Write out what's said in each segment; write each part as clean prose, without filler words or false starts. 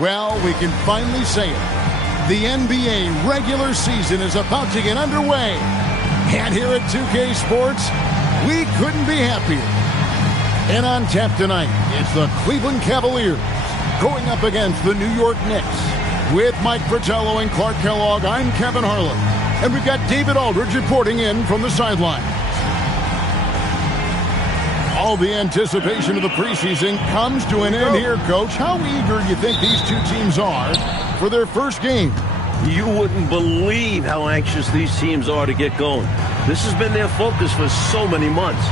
Well, we can finally say it. The NBA regular season is about to get underway. And here at 2K Sports, we couldn't be happier. And on tap tonight, it's the Cleveland Cavaliers going up against the New York Knicks. With Mike Fratello and Clark Kellogg, I'm Kevin Harlan. And we've got David Aldridge reporting in from the sideline. All the anticipation of the preseason comes to an end here, Coach. How eager do you think these two teams are for their first game? You wouldn't believe how anxious these teams are to get going. This has been their focus for so many months.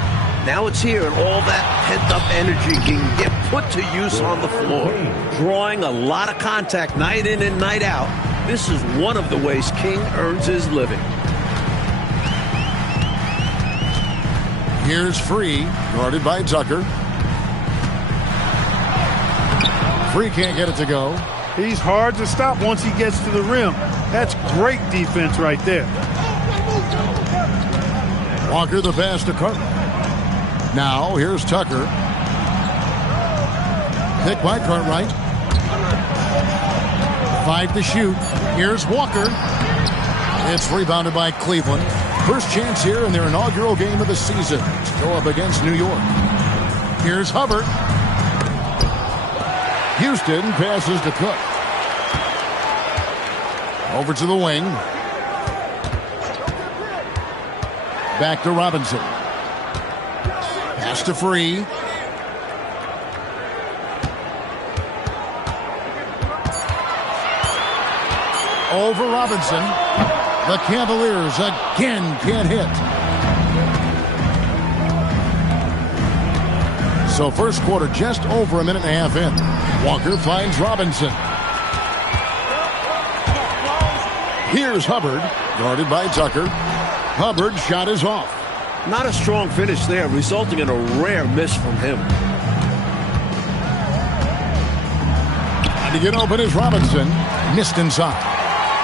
Now it's here, and all that pent-up energy can get put to use on the floor. Drawing a lot of contact night in and night out. This is one of the ways King earns his living. Here's Free, guarded by Tucker. Free can't get it to go. He's hard to stop once he gets to the rim. That's great defense right there. Walker the pass to Carter. Now here's Tucker. Picked by Cartwright. 5 to shoot. Here's Walker. It's rebounded by Cleveland. First chance here in their inaugural game of the season to go up against New York. Here's Hubbard. Houston passes to Cook. Over to the wing. Back to Robinson. Pass to Free. Over Robinson. The Cavaliers again can't hit. So first quarter just over a minute and a half in. Walker finds Robinson. Here's Hubbard, guarded by Tucker. Hubbard's shot is off. Not a strong finish there, resulting in a rare miss from him. And to get open is Robinson. Missed inside.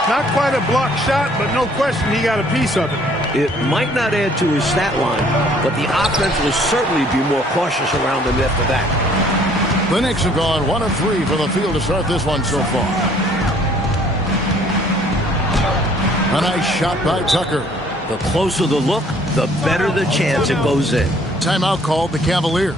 Not quite a block shot, but no question he got a piece of it. It might not add to his stat line, but the offense will certainly be more cautious around him after that. The Knicks have gone 1 of 3 for the field to start this one so far. A nice shot by Tucker. The closer the look, the better the chance it goes in. Timeout called the Cavaliers.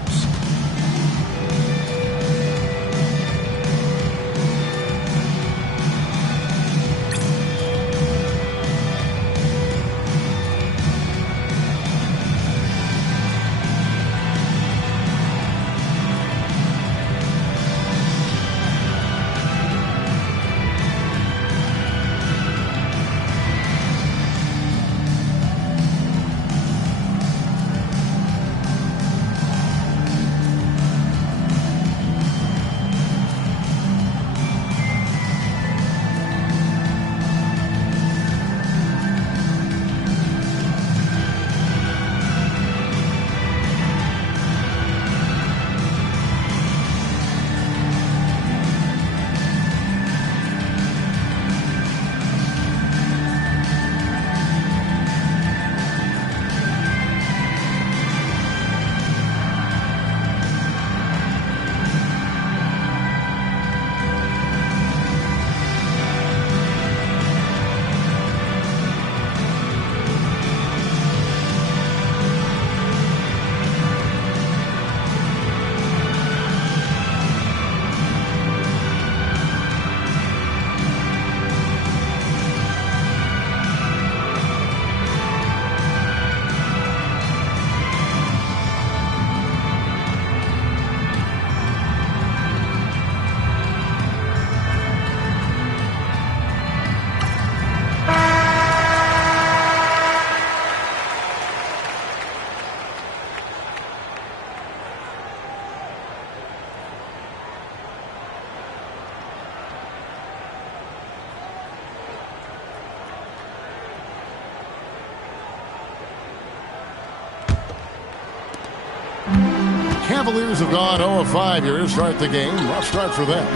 Cavaliers have gone 0 of 5 here to start the game. Rough start for them.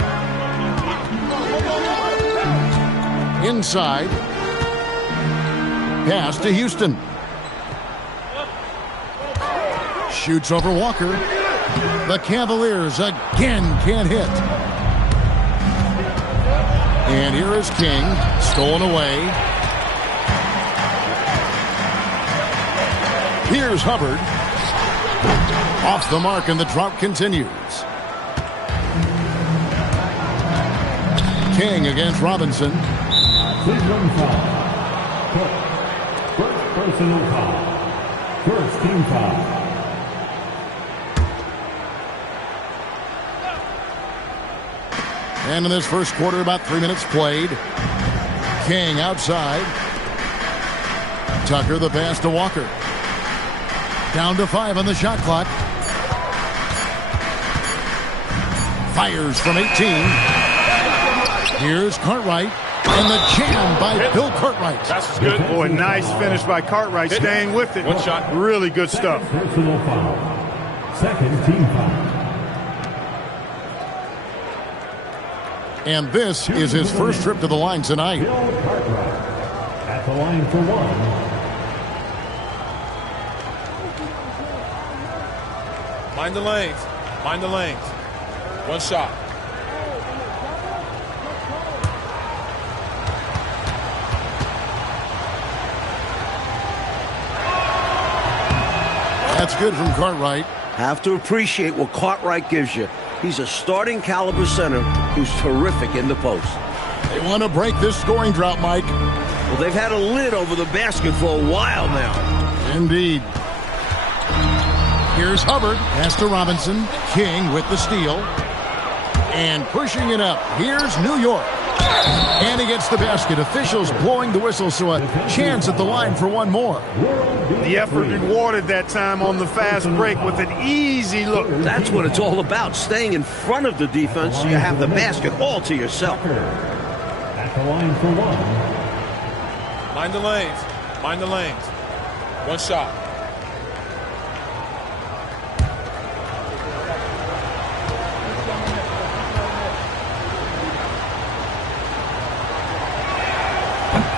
Inside. Pass to Houston. Shoots over Walker. The Cavaliers again can't hit. And here is King, stolen away. Here's Hubbard. Off the mark, and the drought continues. King against Robinson. Cleveland foul. First personal foul. First team foul. And in this first quarter, about 3 minutes played. King outside. Tucker the pass to Walker. Down to 5 on the shot clock. Fires from 18. Here's Cartwright. And the jam by Bill Cartwright. That's good. Boy, nice finish by Cartwright, staying with it. One shot. Really good stuff. Personal foul. Second team foul. And this is his first trip to the line tonight. Bill Cartwright at the line for one. Mind the lanes. Mind the lanes. One shot. That's good from Cartwright. Have to appreciate what Cartwright gives you. He's a starting caliber center who's terrific in the post. They want to break this scoring drought, Mike. Well, they've had a lid over the basket for a while now. Indeed. Here's Hubbard. Pass to Robinson. King with the steal. And pushing it up. Here's New York. And he gets the basket. Officials blowing the whistle, so a chance at the line for one more. The effort rewarded that time on the fast break with an easy look. That's what it's all about, staying in front of the defense so you have the basket all to yourself. At the line for one. Mind the lanes. Mind the lanes. One shot.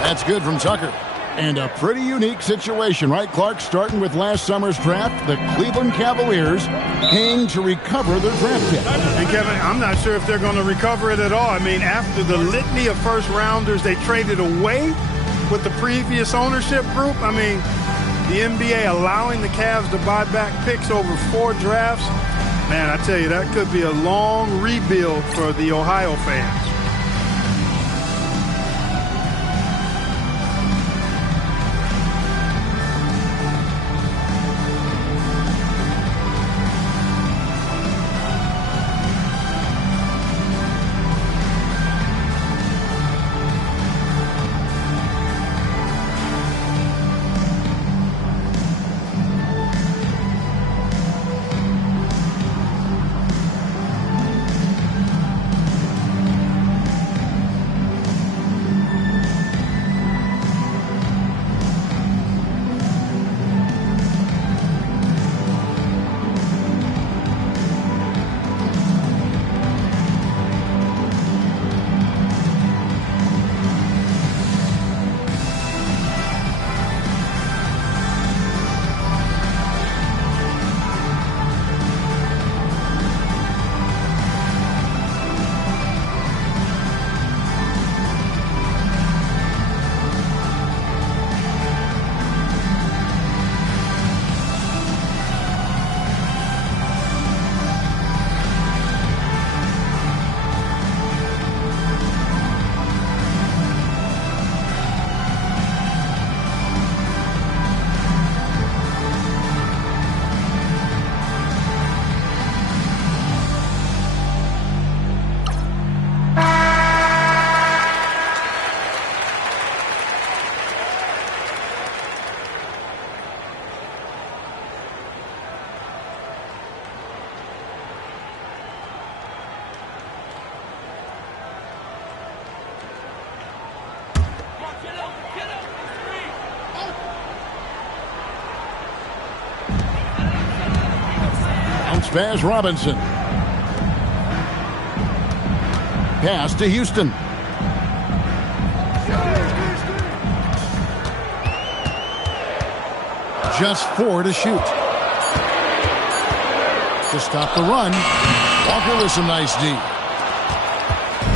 That's good from Tucker. And a pretty unique situation, right, Clark? Starting with last summer's draft, the Cleveland Cavaliers paying to recover their draft pick. And Kevin, I'm not sure if they're going to recover it at all. I mean, after the litany of first rounders they traded away with the previous ownership group, I mean, the NBA allowing the Cavs to buy back picks over 4 drafts, man, I tell you, that could be a long rebuild for the Ohio fans. Pass Robinson. Pass to Houston. Just 4 to shoot. To stop the run, Walker with some nice D.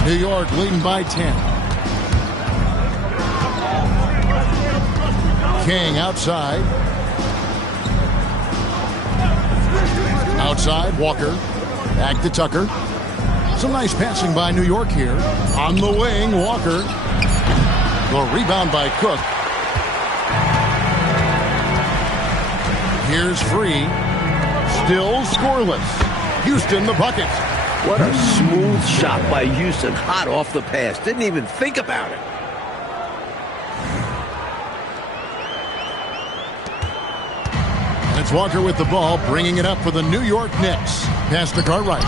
New York leading by 10. King outside. Outside, Walker. Back to Tucker. Some nice passing by New York here. On the wing, Walker. The rebound by Cook. Here's Free. Still scoreless. Houston the bucket. What a smooth shot by Houston. Hot off the pass. Didn't even think about it. And it's Walker with the ball, bringing it up for the New York Knicks. Pass to Cartwright.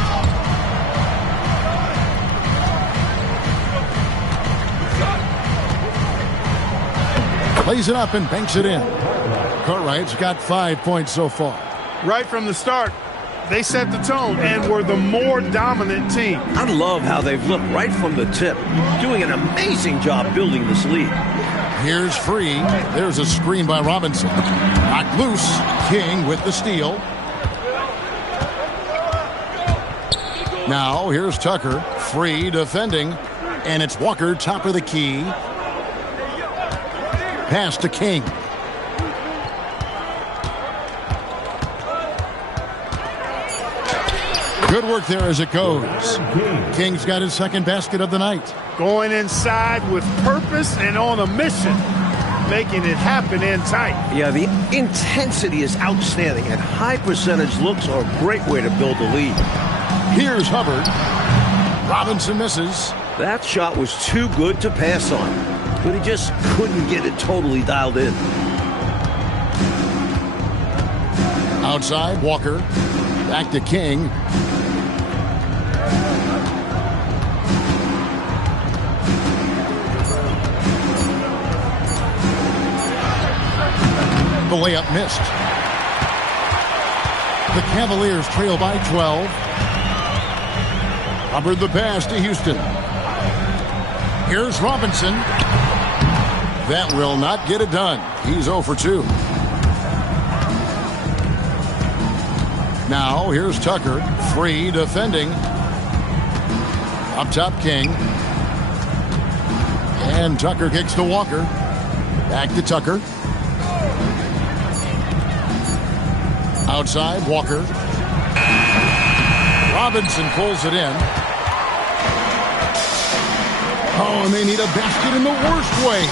Plays it up and banks it in. Cartwright's got 5 points so far. Right from the start, they set the tone and were the more dominant team. I love how they've looked right from the tip, doing an amazing job building this lead. Here's Free. There's a screen by Robinson. Knocked loose. King with the steal. Now here's Tucker. Free defending. And it's Walker, top of the key. Pass to King. Good work there as it goes. King's got his second basket of the night. Going inside with purpose and on a mission, making it happen in tight. Yeah, the intensity is outstanding, and high percentage looks are a great way to build a lead. Here's Hubbard. Robinson misses. That shot was too good to pass on, but he just couldn't get it totally dialed in. Outside, Walker. Back to King. The layup missed. The Cavaliers trail by 12. Hubbard the pass to Houston. Here's Robinson. That will not get it done. He's 0 for 2. Now here's Tucker. Free defending. Up top, King. And Tucker kicks to Walker. Back to Tucker. Outside, Walker. Robinson pulls it in. Oh, and they need a basket in the worst way.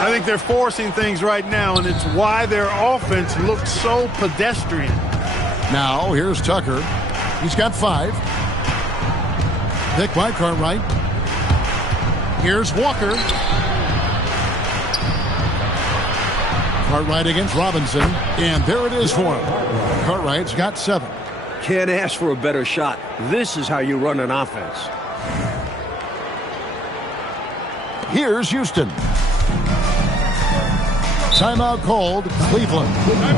I think they're forcing things right now, and it's why their offense looks so pedestrian. Now, here's Tucker. He's got 5. Pick by Cartwright. Here's Walker. Cartwright against Robinson. And there it is for him. Cartwright's got 7. Can't ask for a better shot. This is how you run an offense. Here's Houston. Timeout called, Cleveland.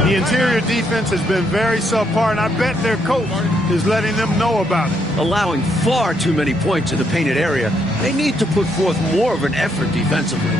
The interior defense has been very subpar, and I bet their coach is letting them know about it. Allowing far too many points in the painted area, they need to put forth more of an effort defensively.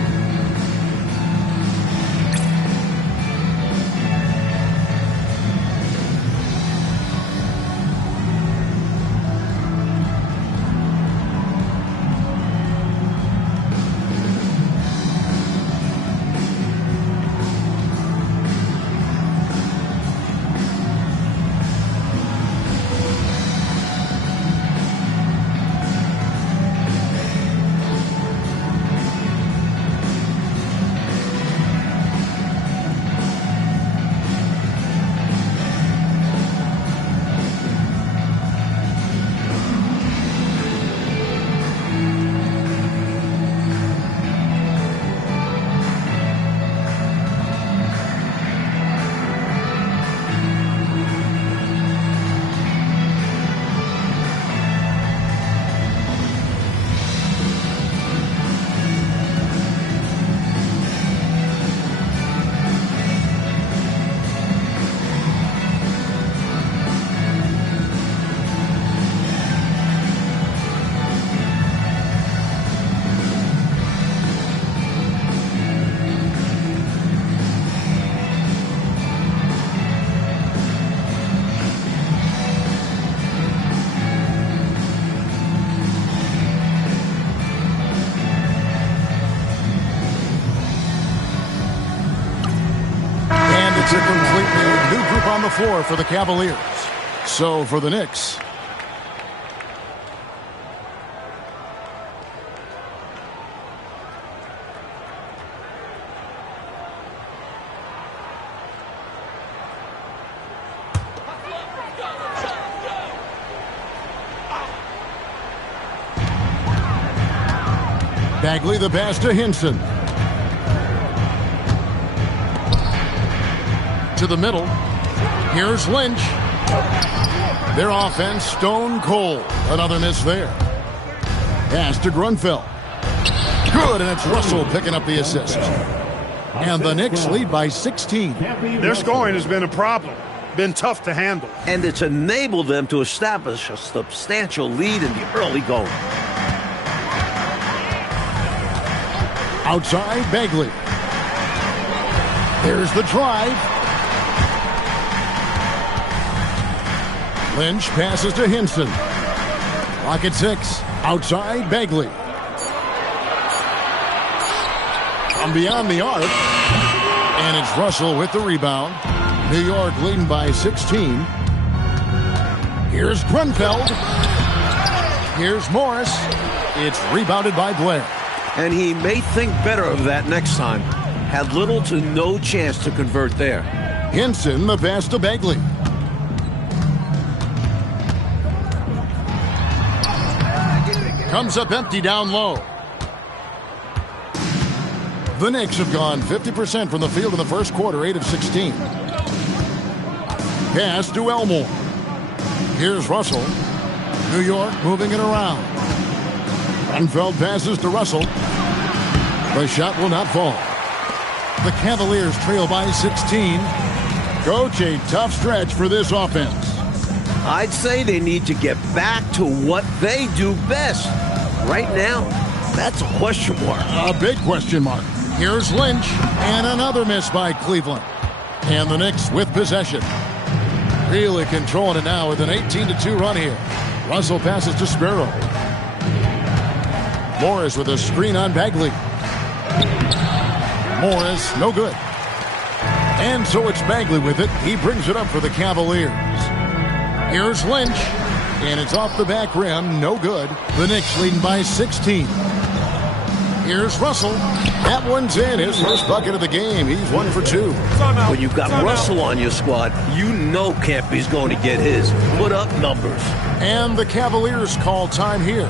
on the floor for the Cavaliers. So for the Knicks, Bagley the pass to Hinson. To the middle. Here's Lynch. Their offense stone cold. Another miss there. Pass to Grunfeld. Good, and it's Russell picking up the assist. And the Knicks lead by 16. Their scoring has been a problem. Been tough to handle. And it's enabled them to establish a substantial lead in the early going. Outside, Bagley. There's the drive. Lynch passes to Hinson. Clock at 6. Outside, Bagley. From beyond the arc. And it's Russell with the rebound. New York leading by 16. Here's Grunfeld. Here's Morris. It's rebounded by Blair. And he may think better of that next time. Had little to no chance to convert there. Hinson, the pass to Bagley. Comes up empty down low. The Knicks have gone 50% from the field in the first quarter, 8 of 16. Pass to Elmore. Here's Russell. New York moving it around. Grunfeld passes to Russell. The shot will not fall. The Cavaliers trail by 16. Coach, a tough stretch for this offense. I'd say they need to get back to what they do best. Right now, that's a question mark. A big question mark. Here's Lynch, and another miss by Cleveland. And the Knicks with possession. Really controlling it now with an 18-2 run here. Russell passes to Sparrow. Morris with a screen on Bagley. Morris, no good. And so it's Bagley with it. He brings it up for the Cavaliers. Here's Lynch, and it's off the back rim, no good. The Knicks leading by 16. Here's Russell. That one's in, his first bucket of the game. He's 1 for 2. When you've got Russell on your squad, you know Campy's going to get his. Put up numbers. And the Cavaliers call time here.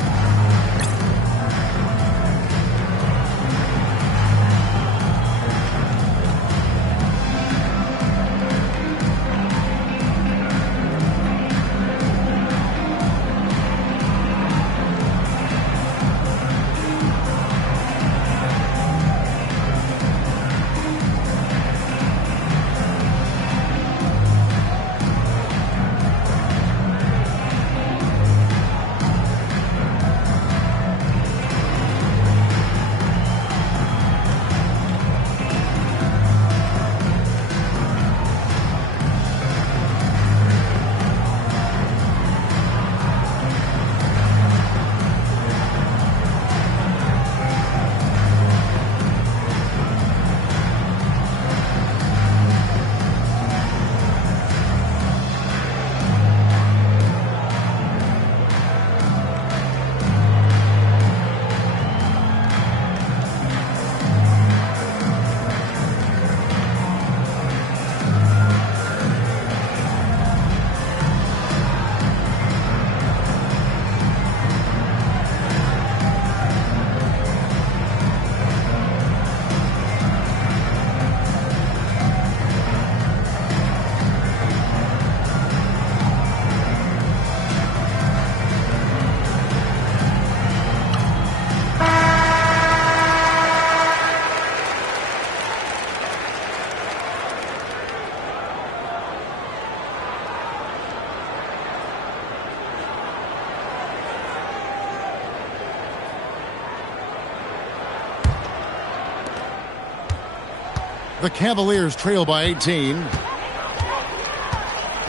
The Cavaliers trail by 18.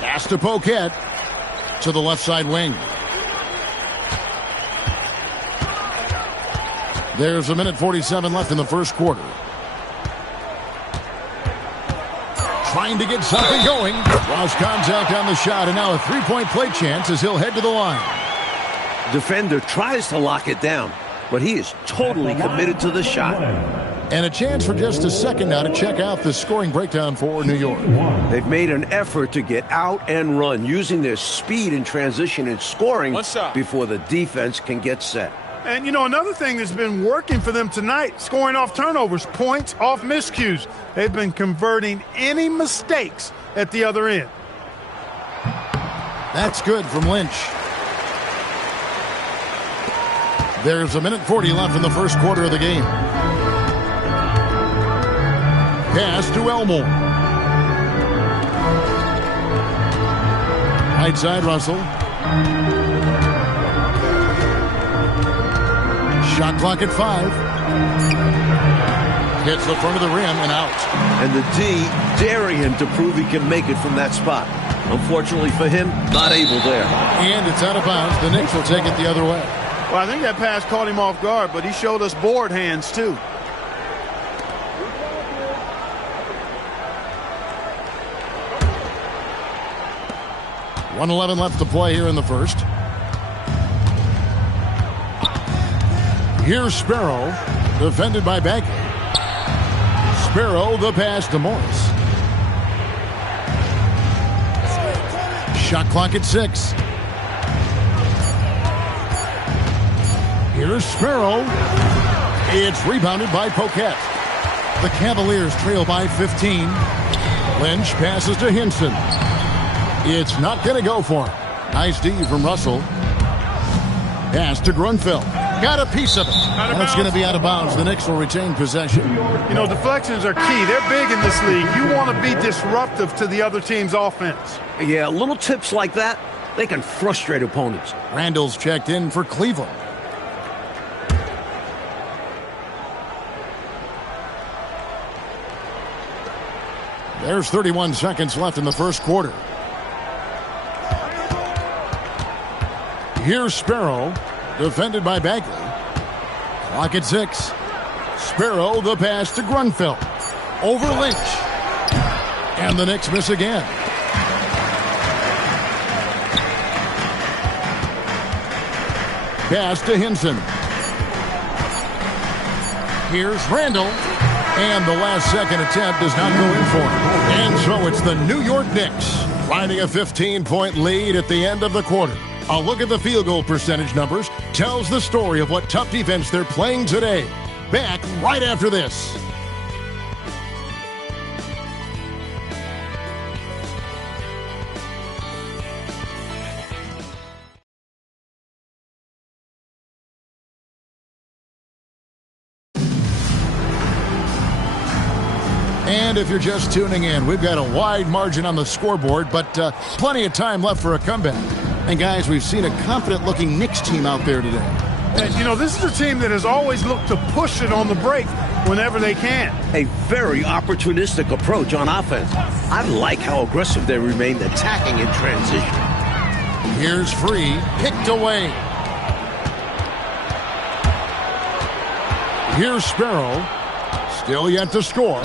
Pass to Poquet to the left side wing. There's a minute 47 left in the first quarter. trying to get something going. Lost contact on the shot, and now a three-point play chance as he'll head to the line. Defender tries to lock it down, but he is totally committed to the shot. And a chance for just a second now to check out the scoring breakdown for New York. They've made an effort to get out and run, using their speed in transition and scoring before the defense can get set. And, you know, another thing that's been working for them tonight, scoring off turnovers, points off miscues. They've been converting any mistakes at the other end. That's good from Lynch. There's a minute 40 left in the first quarter of the game. Pass to Elmore. Right side, Russell. Shot clock at 5. Hits the front of the rim and out. And the D daring him to prove he can make it from that spot. Unfortunately for him, not able there. And it's out of bounds. The Knicks will take it the other way. Well, I think that pass caught him off guard, but he showed us board hands, too. .111 left to play here in the first. Here's Sparrow, defended by Bagley. Sparrow, the pass to Morris. Shot clock at 6. Here's Sparrow. It's rebounded by Poquette. The Cavaliers trail by 15. Lynch passes to Hinson. It's not going to go for him. Nice D from Russell. Pass to Grunfeld. Got a piece of it. And it's going to be out of bounds. The Knicks will retain possession. You know, deflections are key. They're big in this league. You want to be disruptive to the other team's offense. Yeah, little tips like that, they can frustrate opponents. Randall's checked in for Cleveland. There's 31 seconds left in the first quarter. Here's Sparrow, defended by Bagley. Clock at 6. Sparrow, the pass to Grunfeld. Over Lynch. And the Knicks miss again. Pass to Hinson. Here's Randall. And the last second attempt does not go in for him. And so it's the New York Knicks finding a 15-point lead at the end of the quarter. A look at the field goal percentage numbers tells the story of what tough defense they're playing today. Back right after this. And if you're just tuning in, we've got a wide margin on the scoreboard, but plenty of time left for a comeback. And guys, we've seen a confident-looking Knicks team out there today. And, you know, this is a team that has always looked to push it on the break whenever they can. A very opportunistic approach on offense. I like how aggressive they remain attacking in transition. Here's Free, picked away. Here's Sparrow, still yet to score.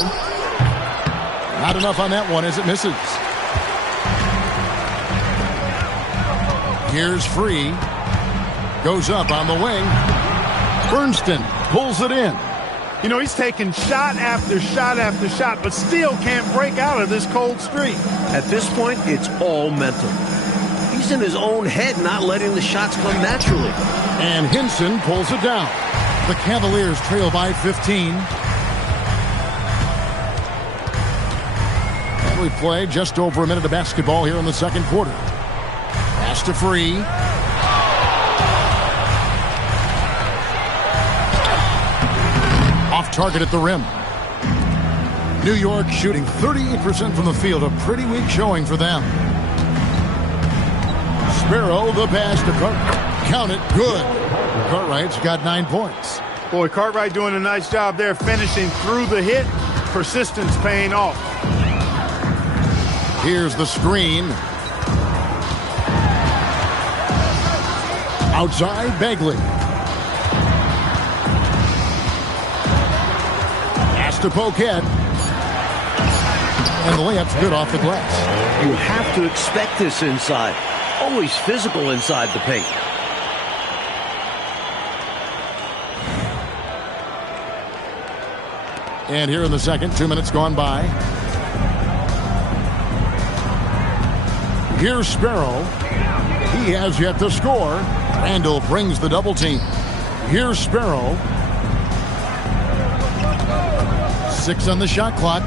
Not enough on that one as it misses. Here's Free. Goes up on the wing. Bernstein pulls it in. You know, he's taking shot after shot after shot, but still can't break out of this cold streak. At this point, it's all mental. He's in his own head, not letting the shots come naturally. And Hinson pulls it down. The Cavaliers trail by 15. And we play just over a minute of basketball here in the second quarter. Pass to Free. Off target at the rim. New York shooting 38% from the field. A pretty weak showing for them. Sparrow, the pass to Cartwright. Count it. Good. Cartwright's got 9 points. Boy, Cartwright doing a nice job there finishing through the hit. Persistence paying off. Here's the screen. Outside, Bagley. Pass to Poquette. And the layup's good off the glass. You have to expect this inside. Always physical inside the paint. And here in the second, 2 minutes gone by. Here's Sparrow. He has yet to score. Randall brings the double team. Here's Sparrow. 6 on the shot clock.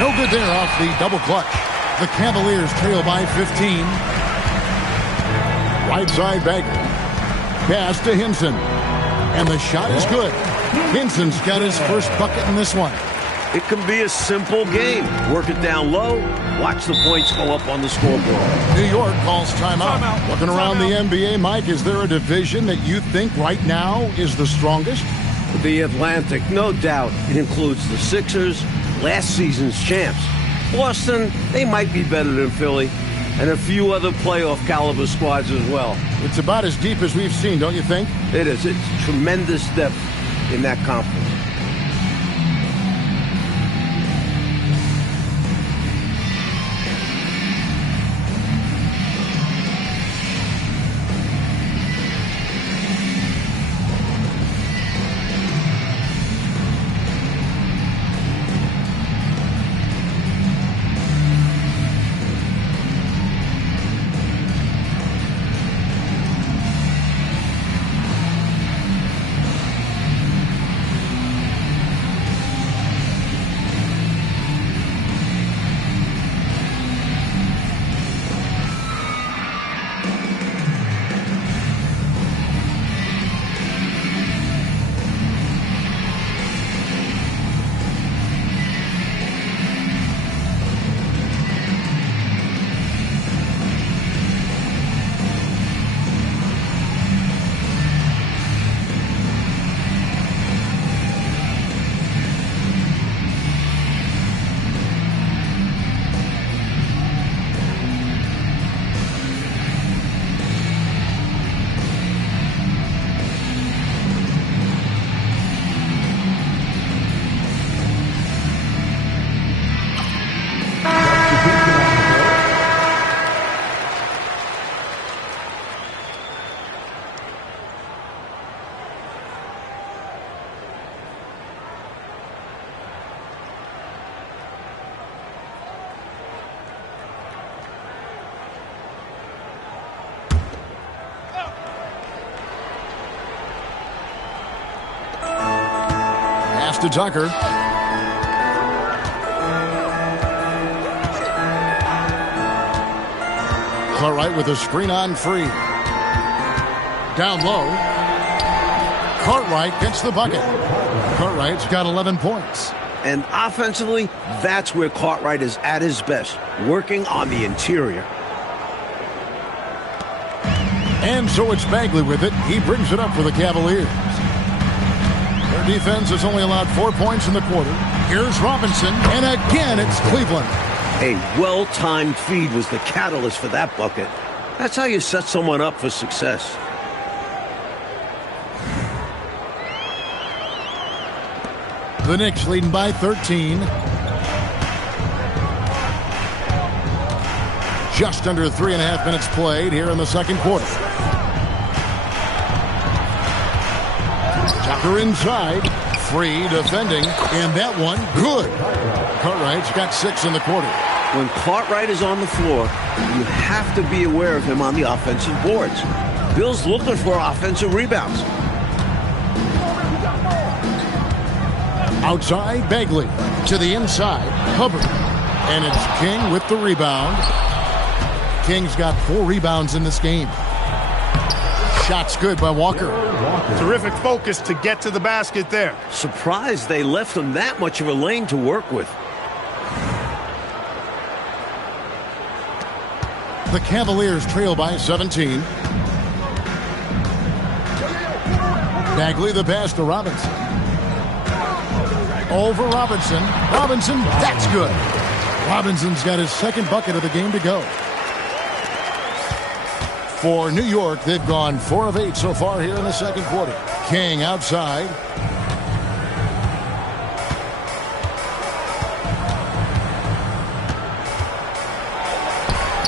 No good there off the double clutch. The Cavaliers trail by 15. Right side Bagley. Pass to Hinson. And the shot is good. Hinson's got his first bucket in this one. It can be a simple game. Work it down low. Watch the points go up on the scoreboard. New York calls timeout. Looking around the NBA, Mike, is there a division that you think right now is the strongest? The Atlantic, no doubt. It includes the Sixers, last season's champs. Boston, they might be better than Philly, and a few other playoff caliber squads as well. It's about as deep as we've seen, don't you think? It is. It's tremendous depth in that conference. To Tucker. Cartwright with a screen on free. Down low. Cartwright gets the bucket. Cartwright's got 11 points. And offensively, that's where Cartwright is at his best, working on the interior. And so it's Bagley with it. He brings it up for the Cavaliers. Their defense has only allowed 4 points in the quarter. Here's Robinson, and again it's Cleveland. A well-timed feed was the catalyst for that bucket. That's how you set someone up for success. The Knicks leading by 13. Just under 3.5 minutes played here in the second quarter. Tucker inside. Free defending. And that one, good. Cartwright's got 6 in the quarter. When Cartwright is on the floor, you have to be aware of him on the offensive boards. Bill's looking for offensive rebounds. Outside, Bagley. To the inside, Hubbard. And it's King with the rebound. King's got 4 rebounds in this game. Shot's good by Walker. Terrific focus to get to the basket there. Surprised they left him that much of a lane to work with. The Cavaliers trail by 17. Bagley the pass to Robinson. Over Robinson. Robinson, that's good. Robinson's got his second bucket of the game to go. For New York, they've gone 4 of 8 so far here in the second quarter. King outside.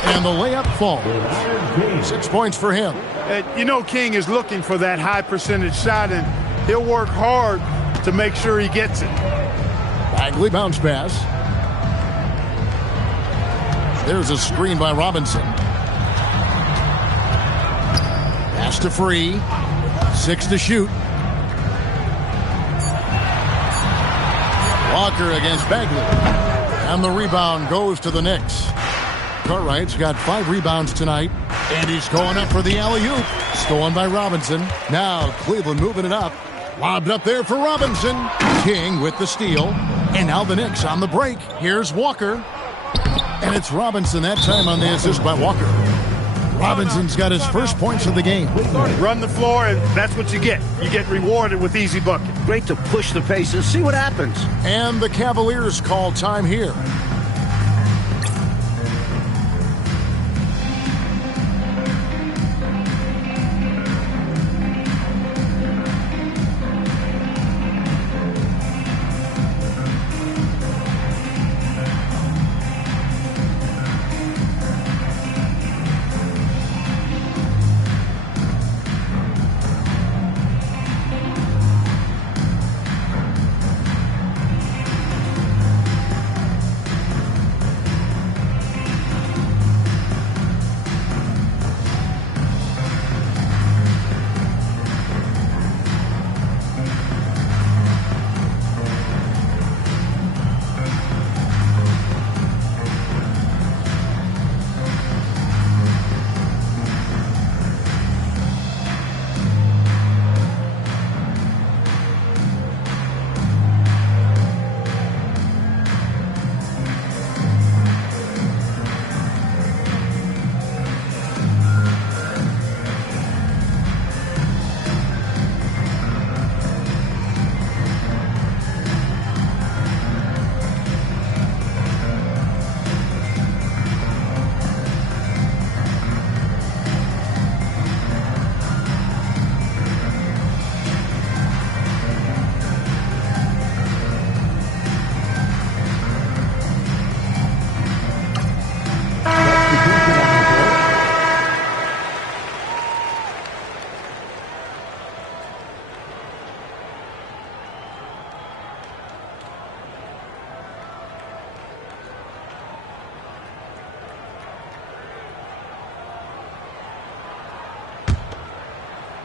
And the layup falls. 6 points for him. You know King is looking for that high percentage shot, and he'll work hard to make sure he gets it. Bagley bounce pass. There's a screen by Robinson. Pass to Free. 6 to shoot. Walker against Bagley. And the rebound goes to the Knicks. Cartwright's got 5 rebounds tonight. And he's going up for the alley-oop. Stolen by Robinson. Now Cleveland moving it up. Lobbed up there for Robinson. King with the steal. And now the Knicks on the break. Here's Walker. And it's Robinson that time on the assist by Walker. Robinson's got his first points of the game. Run the floor, and that's what you get. You get rewarded with easy bucket. Great to push the pace and see what happens. And the Cavaliers call time here.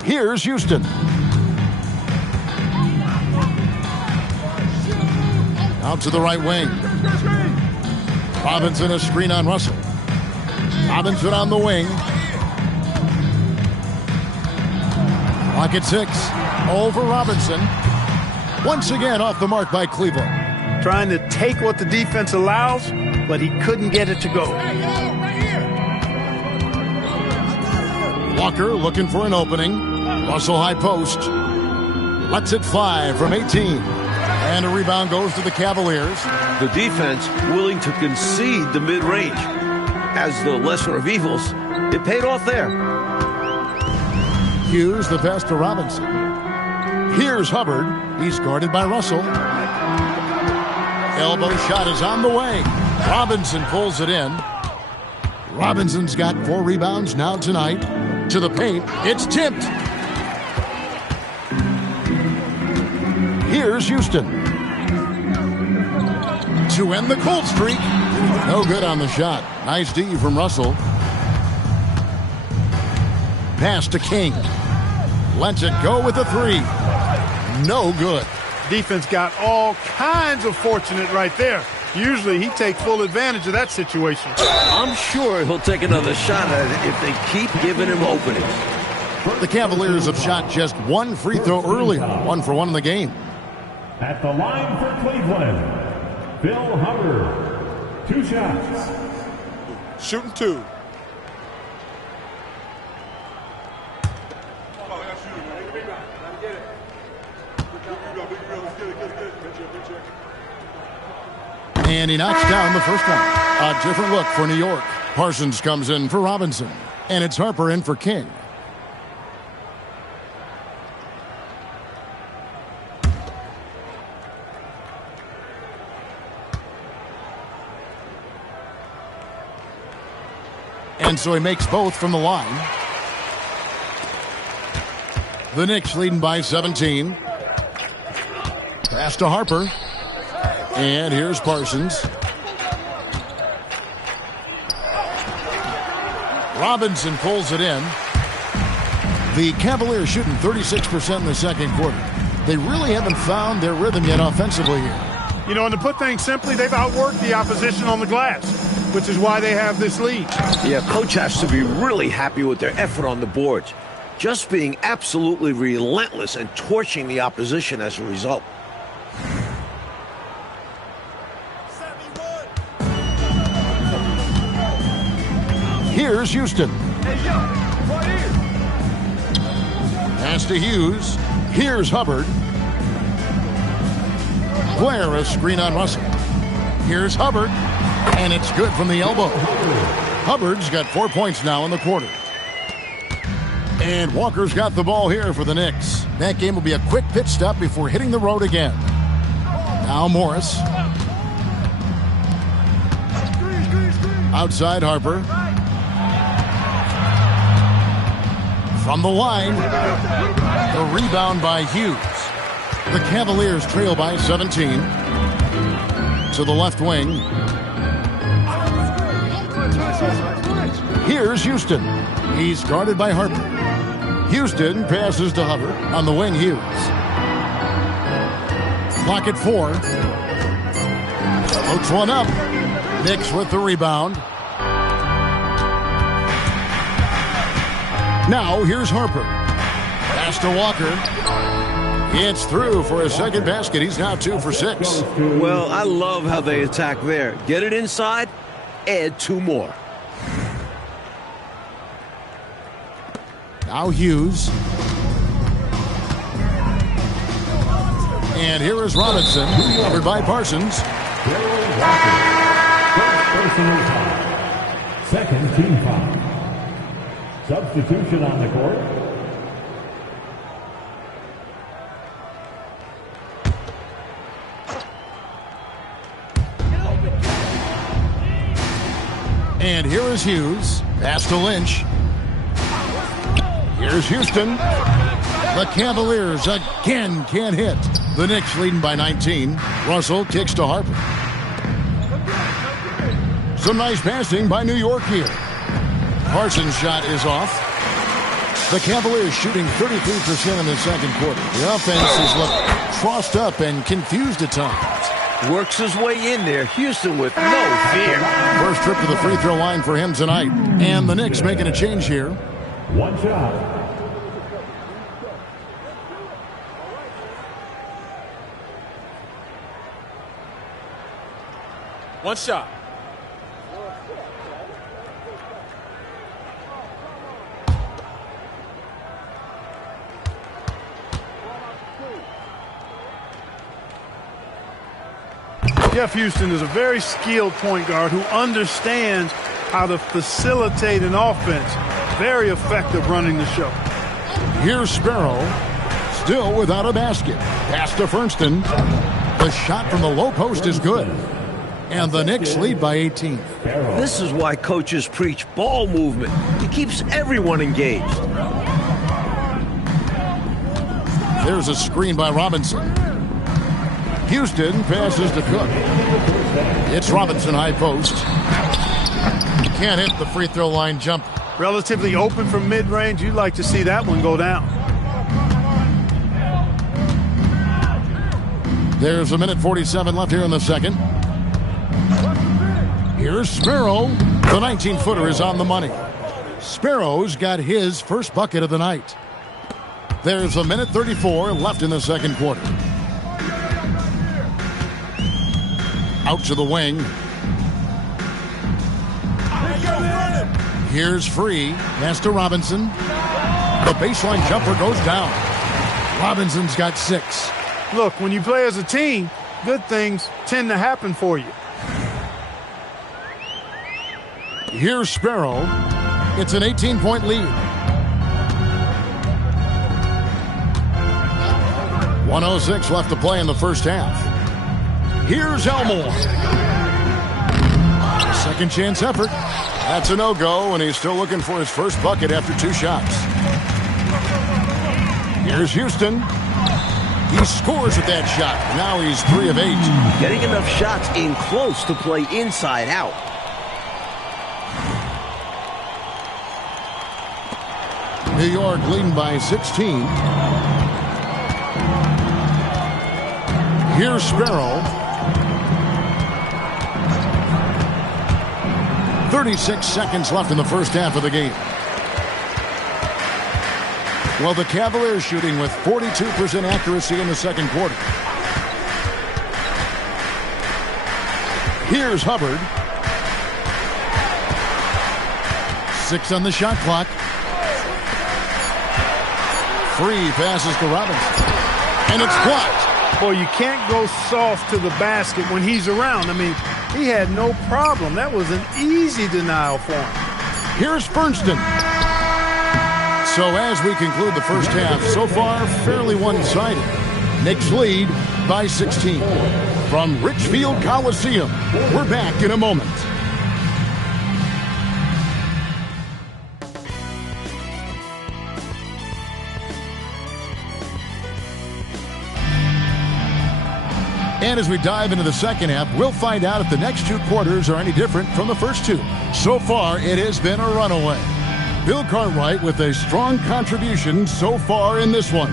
Here's Houston. Out to the right wing. Robinson a screen on Russell. Robinson on the wing. Clock at 6. Over Robinson. Once again off the mark by Cleveland. Trying to take what the defense allows, but he couldn't get it to go. Walker looking for an opening. Russell high post. Lets it fly from 18. And a rebound goes to the Cavaliers. The defense willing to concede the mid-range. As the lesser of evils, it paid off there. Hughes the pass to Robinson. Here's Hubbard. He's guarded by Russell. Elbow shot is on the way. Robinson pulls it in. Robinson's got 4 rebounds now tonight. To the paint. It's tipped. Here's Houston. To end the cold streak. No good on the shot. Nice D from Russell. Pass to King. Lets it go with a 3. No good. Defense got all kinds of fortunate right there. Usually he takes full advantage of that situation. I'm sure he'll take another shot at it if they keep giving him openings. The Cavaliers have shot just 1 free throw earlier. 1 for 1 in the game. At the line for Cleveland, Bill Hubbard. 2 shots. Shooting 2. And he knocks down the first one. A different look for New York. Parsons comes in for Robinson. And it's Harper in for King. And so he makes both from the line. The Knicks leading by 17. Pass to Harper. And here's Parsons. Robinson pulls it in. The Cavaliers shooting 36% in the second quarter. They really haven't found their rhythm yet offensively here. You know, and to put things simply, they've outworked the opposition on the glass, which is why they have this lead. Yeah, coach has to be really happy with their effort on the boards. Just being absolutely relentless and torching the opposition as a result. Here's Houston. Pass to Hughes. Here's Hubbard. Blair, a screen on Russell. Here's Hubbard. And it's good from the elbow. Hubbard's got 4 points now in the quarter. And Walker's got the ball here for the Knicks. That game will be a quick pit stop before hitting the road again. Now Morris. Outside Harper. From the line. The rebound by Hughes. The Cavaliers trail by 17. To the left wing. Here's Houston. He's guarded by Harper. Houston passes to Hubbard. On the wing, Hughes. Clock at 4. Floats one up. Knicks with the rebound. Now here's Harper. Pass to Walker. It's through for a second basket. He's now 2 for 6. Well, I love how they attack there. Get it inside, add 2 more. Now Hughes. And here is Robinson, covered by Parsons. Second team foul. Substitution on the court. And here is Hughes. Pass to Lynch. Here's Houston. The Cavaliers again can't hit. The Knicks leading by 19. Russell kicks to Harper. Some nice passing by New York here. Parsons' shot is off. The Cavaliers shooting 33% in the second quarter. The offense has looked crossed up and confused at times. Works his way in there. Houston with no fear. First trip to the free throw line for him tonight. And the Knicks making a change here. One shot. One shot. Jeff Houston is a very skilled point guard who understands how to facilitate an offense. Very effective running the show. Here's Sparrow, still without a basket. Pass to Fernston. The shot from the low post is good. And the Knicks lead by 18. This is why coaches preach ball movement. It keeps everyone engaged. There's a screen by Robinson. Houston passes to Cook. It's Robinson high post. Can't hit the free throw line jump. Relatively open from mid-range. You'd like to see that one go down. There's 1:47 left here in the second. Here's Sparrow. The 19-footer is on the money. Sparrow's got his first bucket of the night. There's 1:34 left in the second quarter. Out to the wing. Here's Free. Pass to Robinson. The baseline jumper goes down. Robinson's got 6. Look, when you play as a team, good things tend to happen for you. Here's Sparrow. It's an 18-point lead. 1:06 left to play in the first half. Here's Elmore. Second chance effort. That's a no-go, and he's still looking for his first bucket after 2 shots. Here's Houston. He scores with that shot. Now he's 3 of 8. Getting enough shots in close to play inside out. New York leading by 16. Here's Sparrow. 36 seconds left in the first half of the game. Well, the Cavaliers shooting with 42% accuracy in the second quarter. Here's Hubbard. 6 on the shot clock. Free passes to Robinson. And it's blocked. Boy, you can't go soft to the basket when he's around. I mean, he had no problem. That was an easy denial for him. Here's Fernston. So as we conclude the first half, so far fairly one-sided. Knicks lead by 16. From Richfield Coliseum, we're back in a moment. And as we dive into the second half, we'll find out if the next 2 quarters are any different from the first 2. So far, it has been a runaway. Bill Cartwright with a strong contribution so far in this one.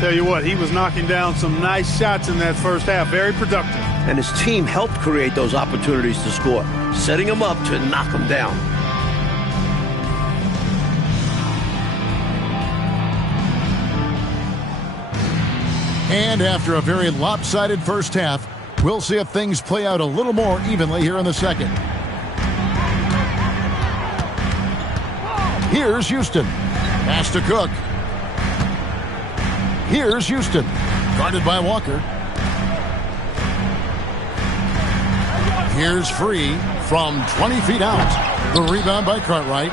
Tell you what, he was knocking down some nice shots in that first half. Very productive. And his team helped create those opportunities to score, setting him up to knock them down. And after a very lopsided first half, we'll see if things play out a little more evenly here in the second. Here's Houston. Pass to Cook. Here's Houston. Guarded by Walker. Here's Free from 20 feet out. The rebound by Cartwright.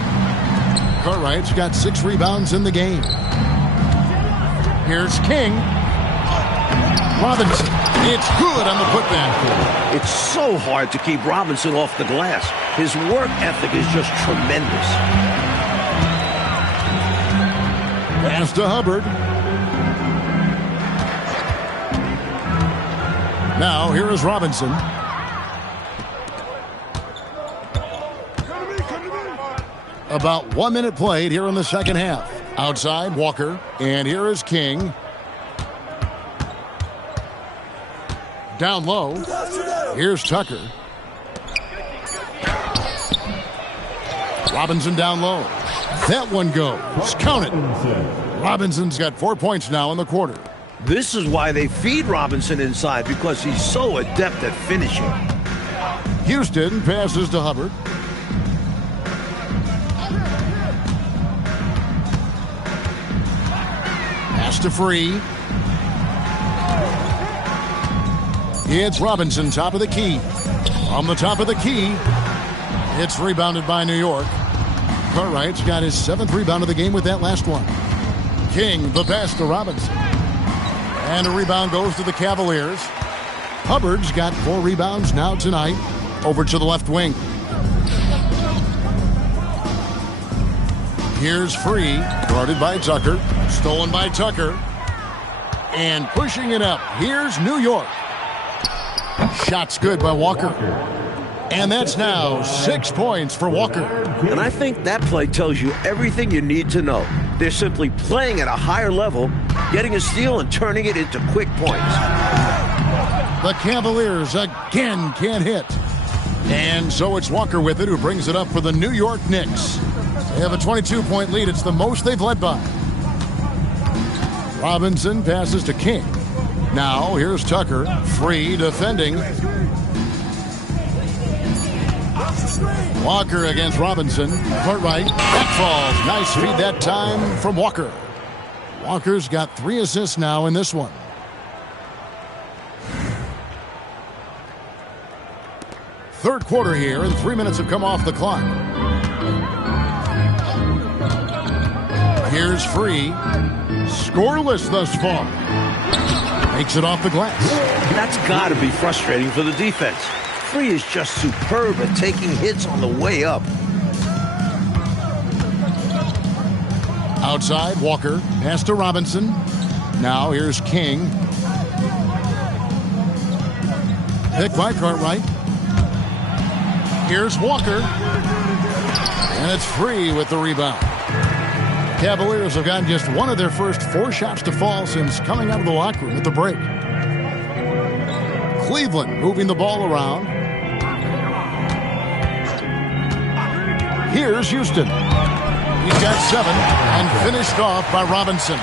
Cartwright's got 6 rebounds in the game. Here's King. Robinson. It's good on the putback. It's so hard to keep Robinson off the glass. His work ethic is just tremendous. Pass to Hubbard. Now here is Robinson. About 1 minute played here in the second half. Outside, Walker. And here is King. Down low. Here's Tucker. Robinson down low. That one goes. Count it. Robinson's got 4 points now in the quarter. This is why they feed Robinson inside, because he's so adept at finishing. Houston passes to Hubbard. Pass to Free. It's Robinson, top of the key. On the top of the key, it's rebounded by New York. Cartwright's got his 7th rebound of the game with that last one. King, the pass to Robinson. And a rebound goes to the Cavaliers. Hubbard's got 4 rebounds now tonight. Over to the left wing. Here's Free, guarded by Tucker. Stolen by Tucker. And pushing it up, here's New York. Shot's good by Walker. And that's now 6 points for Walker. And I think that play tells you everything you need to know. They're simply playing at a higher level, getting a steal and turning it into quick points. The Cavaliers again can't hit. And so it's Walker with it, who brings it up for the New York Knicks. They have a 22-point lead. It's the most they've led by. Robinson passes to King. Now here's Tucker, Free defending. Walker against Robinson. Cartwright, that falls. Nice feed that time from Walker. Walker's got 3 assists now in this one. Third quarter here, and 3 minutes have come off the clock. Here's Free. Scoreless thus far. Makes it off the glass. That's got to be frustrating for the defense. Free is just superb at taking hits on the way up. Outside, Walker. Pass to Robinson. Now here's King. Picked by Cartwright. Here's Walker. And it's free with the rebound. Cavaliers have gotten just one of their first 4 shots to fall since coming out of the locker room at the break. Cleveland moving the ball around. Here's Houston. He's got 7 and finished off by Robinson.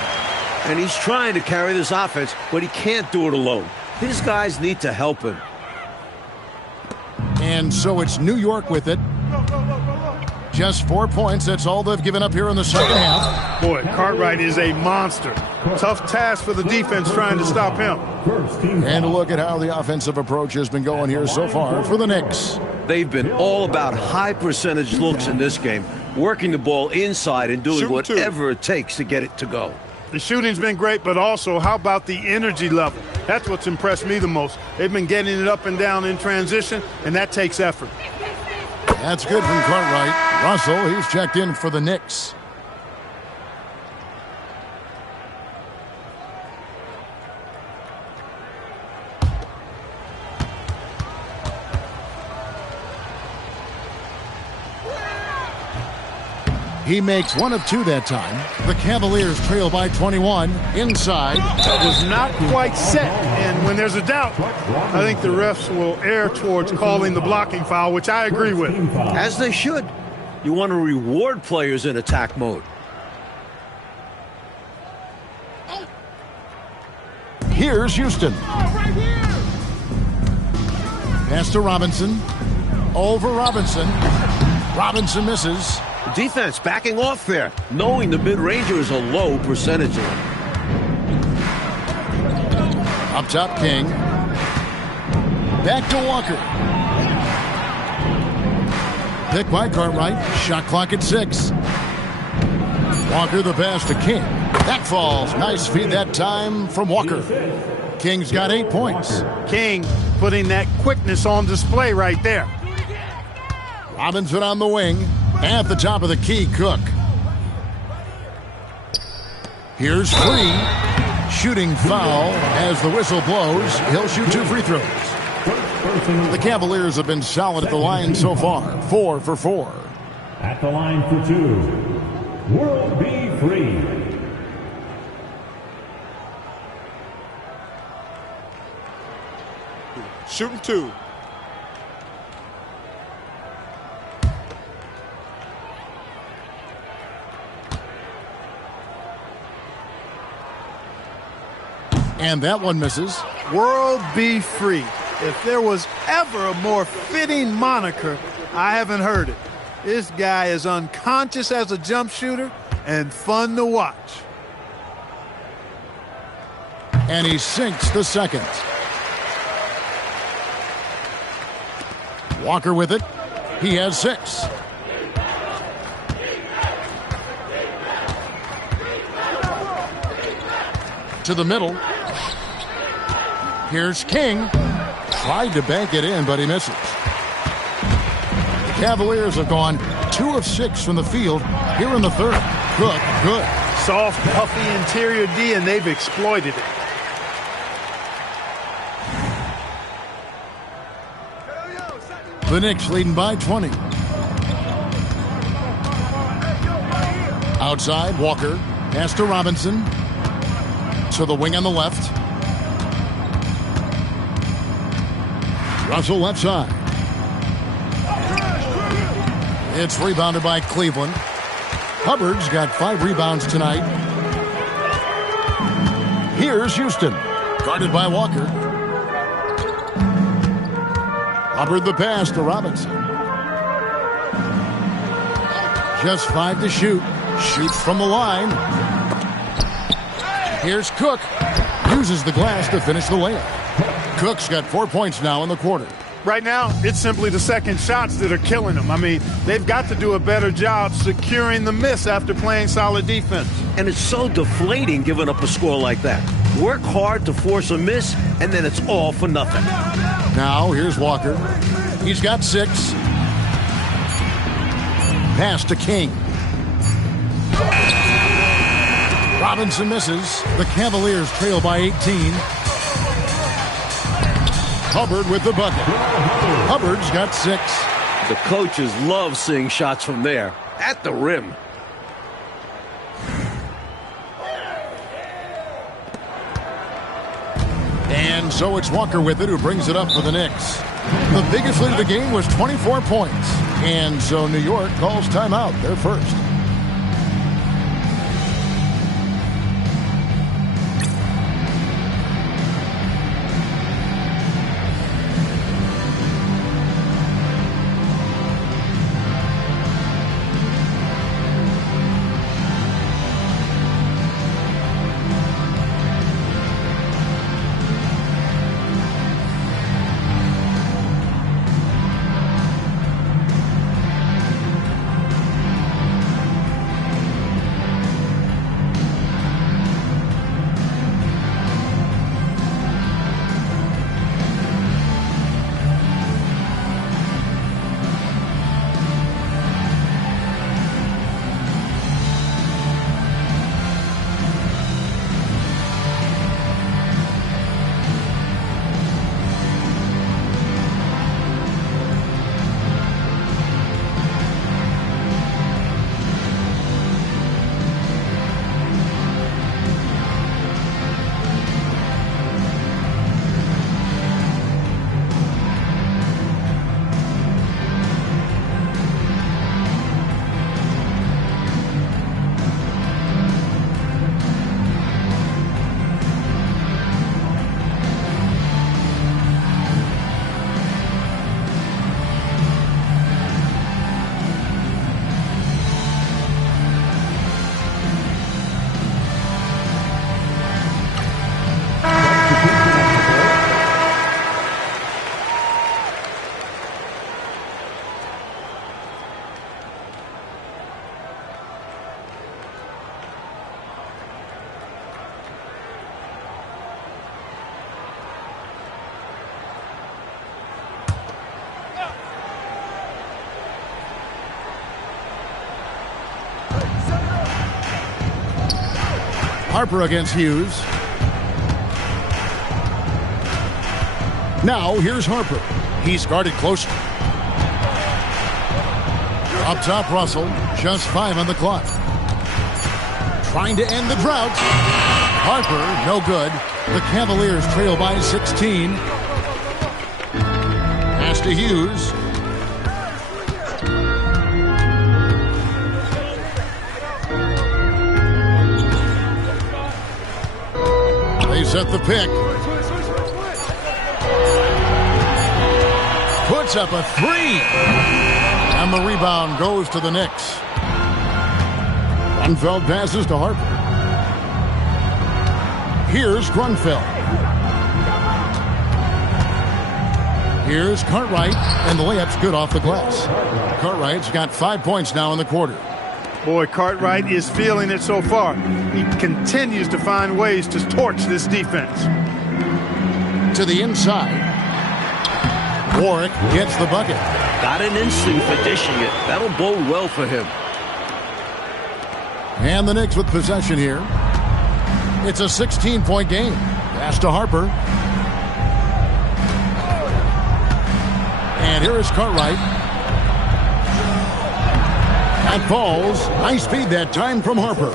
And he's trying to carry this offense, but he can't do it alone. His guys need to help him. And so it's New York with it. Just 4 points. That's all they've given up here in the second half. Boy, Cartwright is a monster. Tough task for the defense trying to stop him. And look at how the offensive approach has been going here so far for the Knicks. They've been all about high percentage looks in this game, working the ball inside and doing whatever it takes to get it to go. The shooting's been great, but also how about the energy level? That's what's impressed me the most. They've been getting it up and down in transition, and that takes effort. That's good from Cartwright. Russell, he's checked in for the Knicks. He makes 1 of 2 that time. The Cavaliers trail by 21. Inside. It was not quite set, and when there's a doubt, I think the refs will err towards calling the blocking foul, which I agree with. As they should. You want to reward players in attack mode. Here's Houston. Pass to Robinson. Over Robinson. Robinson misses. Defense backing off there, knowing the mid-ranger is a low percentage. Up top, King. Back to Walker. Picked by Cartwright. Shot clock at 6. Walker the pass to King. That falls. Nice feed that time from Walker. King's got 8 points. King putting that quickness on display right there. Robinson on the wing. At the top of the key, Cook. Here's Free. Shooting foul as the whistle blows. He'll shoot 2 free throws. The Cavaliers have been solid at the line so far. 4 for 4. At the line for 2, World B. Free. Shooting 2. And that one misses. World be free. If there was ever a more fitting moniker, I haven't heard it. This guy is unconscious as a jump shooter and fun to watch. And he sinks the second. Walker with it. He has 6. To the middle. Here's King. Tried to bank it in, but he misses. The Cavaliers have gone 2 of 6 from the field here in the third. Cook, good. Soft, puffy interior D, and they've exploited it. The Knicks leading by 20. Outside, Walker. Pass to Robinson. To the wing on the left. Russell left side. It's rebounded by Cleveland. Hubbard's got 5 rebounds tonight. Here's Houston. Guarded by Walker. Hubbard the pass to Robinson. Just 5 to shoot. Shoots from the line. Here's Cook. Uses the glass to finish the layup. Cook's got 4 points now in the quarter. Right now, it's simply the second shots that are killing them. I mean, they've got to do a better job securing the miss after playing solid defense. And it's so deflating giving up a score like that. Work hard to force a miss, and then it's all for nothing. Now, here's Walker. He's got 6. Pass to King. Robinson misses. The Cavaliers trail by 18. Hubbard with the bucket. Hubbard's got 6. The coaches love seeing shots from there, at the rim. And so it's Walker with it, who brings it up for the Knicks. The biggest lead of the game was 24 points. And so New York calls timeout. They're first. Harper against Hughes. Now here's Harper. He's guarded closely. Up top, Russell. Just 5 on the clock. Trying to end the drought. Harper, no good. The Cavaliers trail by 16. Pass to Hughes. They set the pick. Puts up a 3. And the rebound goes to the Knicks. Grunfeld passes to Harper. Here's Grunfeld. Here's Cartwright, and the layup's good off the glass. Cartwright's got 5 points now in the quarter. Boy, Cartwright is feeling it so far. He continues to find ways to torch this defense. To the inside. Warwick gets the bucket. Got an instinct for dishing it. That'll bode well for him. And the Knicks with possession here. It's a 16-point game. Pass to Harper. And here is Cartwright. That falls. Nice speed that time from Harper.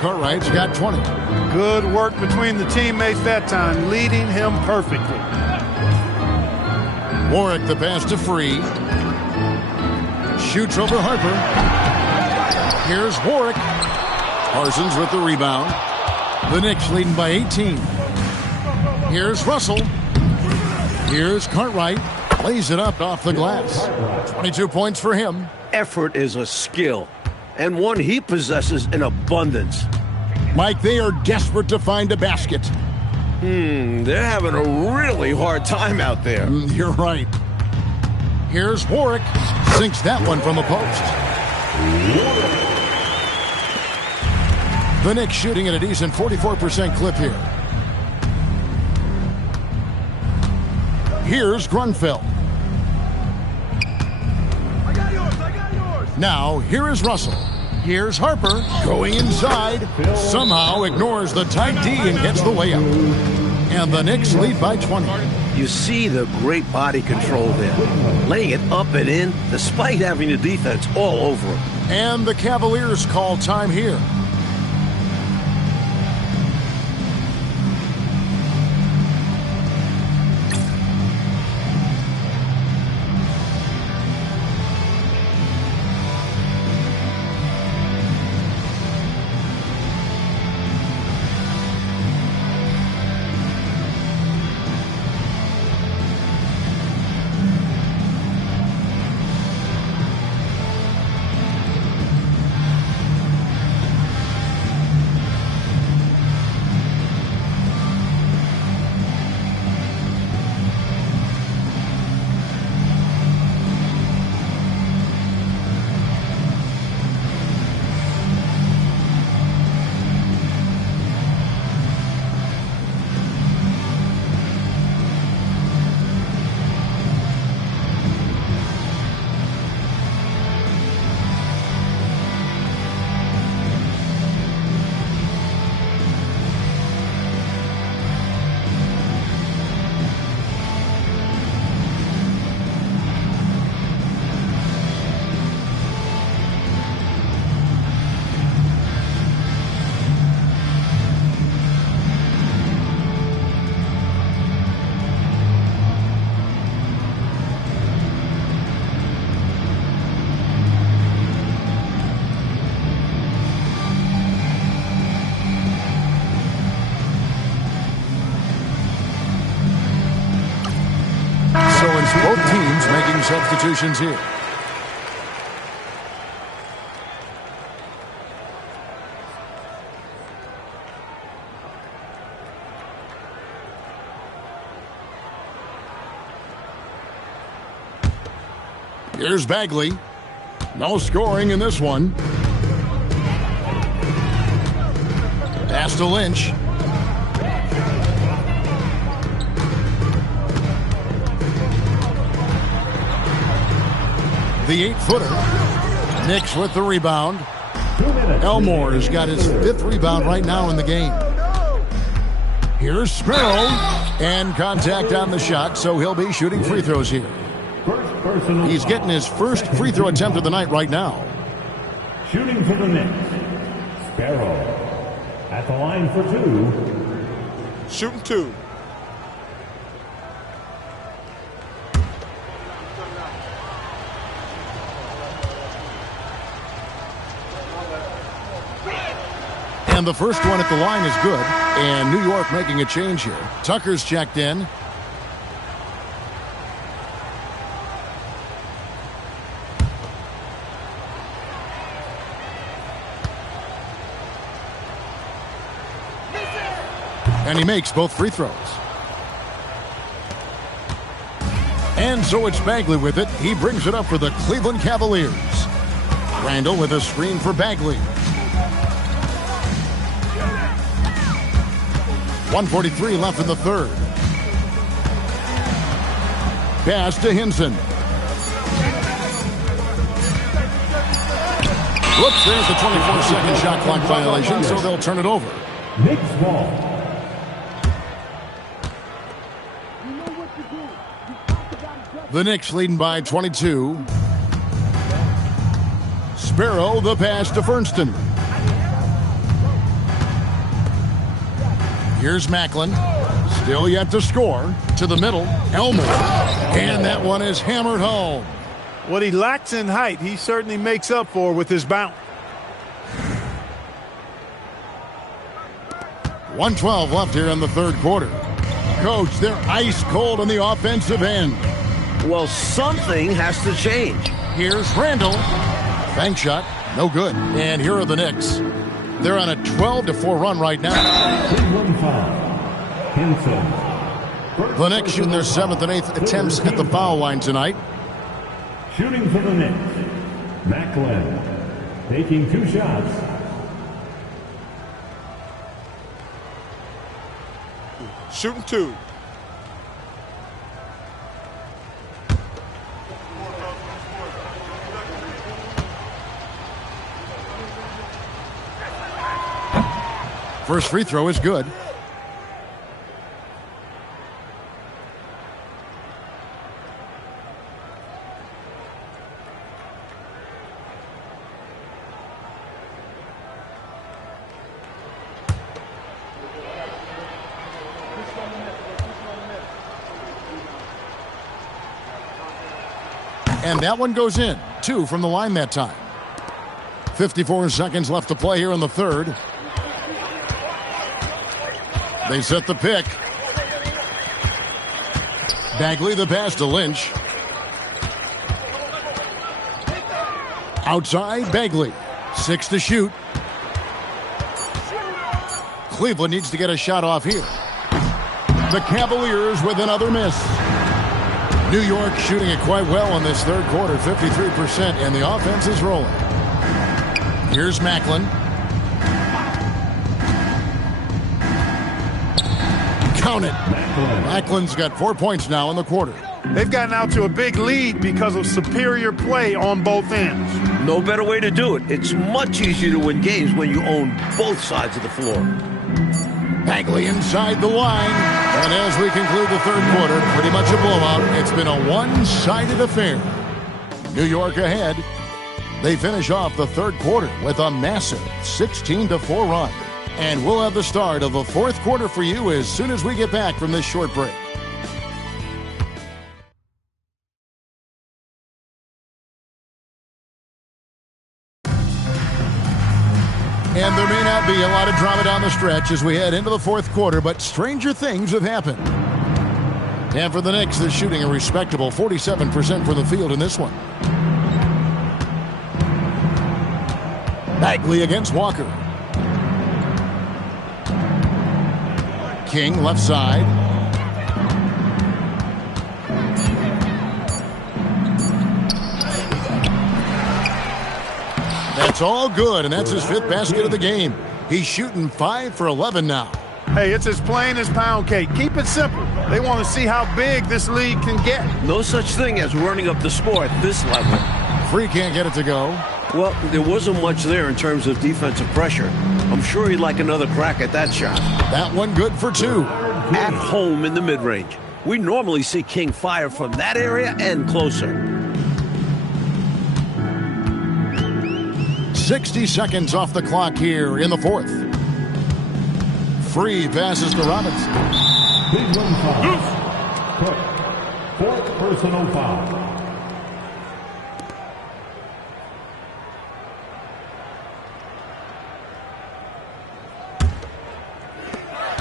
Cartwright's got 20. Good work between the teammates that time, leading him perfectly. Warwick the pass to Free. Shoots over Harper. Here's Warwick. Parsons with the rebound. The Knicks leading by 18. Here's Russell. Here's Cartwright. Lays it up off the glass. 22 points for him. Effort is a skill, and one he possesses in abundance. Mike, they are desperate to find a basket. They're having a really hard time out there. You're right. Here's Warwick. Sinks that one from the post. The Knicks shooting at a decent 44% clip here. Here's Grunfeld. Now, here is Russell. Here's Harper going inside. Somehow ignores the tight D and gets the layup. And the Knicks lead by 20. You see the great body control there. Laying it up and in, despite having the defense all over him. And the Cavaliers call time here. Both teams making substitutions here. Here's Bagley. No scoring in this one. Pass to Lynch. The 8-footer. Knicks with the rebound. Elmore has got his 5th rebound right now in the game. Here's Sparrow. And contact on the shot, so he'll be shooting free throws here. He's getting his first free throw attempt of the night right now. Shooting for the Knicks, Sparrow at the line for 2. Shooting 2. And the first one at the line is good. And New York making a change here. Tucker's checked in. And he makes both free throws. And so it's Bagley with it. He brings it up for the Cleveland Cavaliers. Randall with a screen for Bagley. 1:43 left in the third. Pass to Hinson. Whoops, there's the 24-second shot clock violation, so they'll turn it over. Knicks ball. The Knicks leading by 22. Sparrow, the pass to Fernston. Here's Macklin. Still yet to score. To the middle. Elmore. And that one is hammered home. What he lacks in height, he certainly makes up for with his bounce. 1:12 left here in the third quarter. Coach, they're ice cold on the offensive end. Well, something has to change. Here's Randall. Bank shot. No good. And here are the Knicks. They're on a 12-4 run right now. The Knicks shooting their 7th and 8th attempts at the foul line tonight. Shooting for the Knicks, Macklin taking 2 shots. Shooting 2. First free throw is good. And that one goes in. 2 from the line that time. 54 seconds left to play here in the third. They set the pick. Bagley the pass to Lynch. Outside, Bagley. 6 to shoot. Cleveland needs to get a shot off here. The Cavaliers with another miss. New York shooting it quite well in this third quarter, 53%, and the offense is rolling. Here's Macklin. Count it. Macklin's got 4 points now in the quarter. They've gotten out to a big lead because of superior play on both ends. No better way to do it. It's much easier to win games when you own both sides of the floor. Bagley inside the line. And as we conclude the third quarter, pretty much a blowout. It's been a one-sided affair. New York ahead. They finish off the third quarter with a massive 16-4 run. And we'll have the start of the fourth quarter for you as soon as we get back from this short break. And there may not be a lot of drama down the stretch as we head into the fourth quarter, but stranger things have happened. And for the Knicks, they're shooting a respectable 47% from the field in this one. Bagley against Walker. King left side. That's all good, and that's his 5th basket of the game. He's shooting 5 for 11 now. Hey, it's as plain as pound cake. Keep it simple. They want to see how big this league can get. No such thing as running up the score at this level. Free can't get it to go. Well, there wasn't much there in terms of defensive pressure. I'm sure he'd like another crack at that shot. That one good for 2. At home in the mid-range. We normally see King fire from that area and closer. 60 seconds off the clock here in the fourth. Free passes to Robinson. Cleveland foul. Cook. 4th personal foul.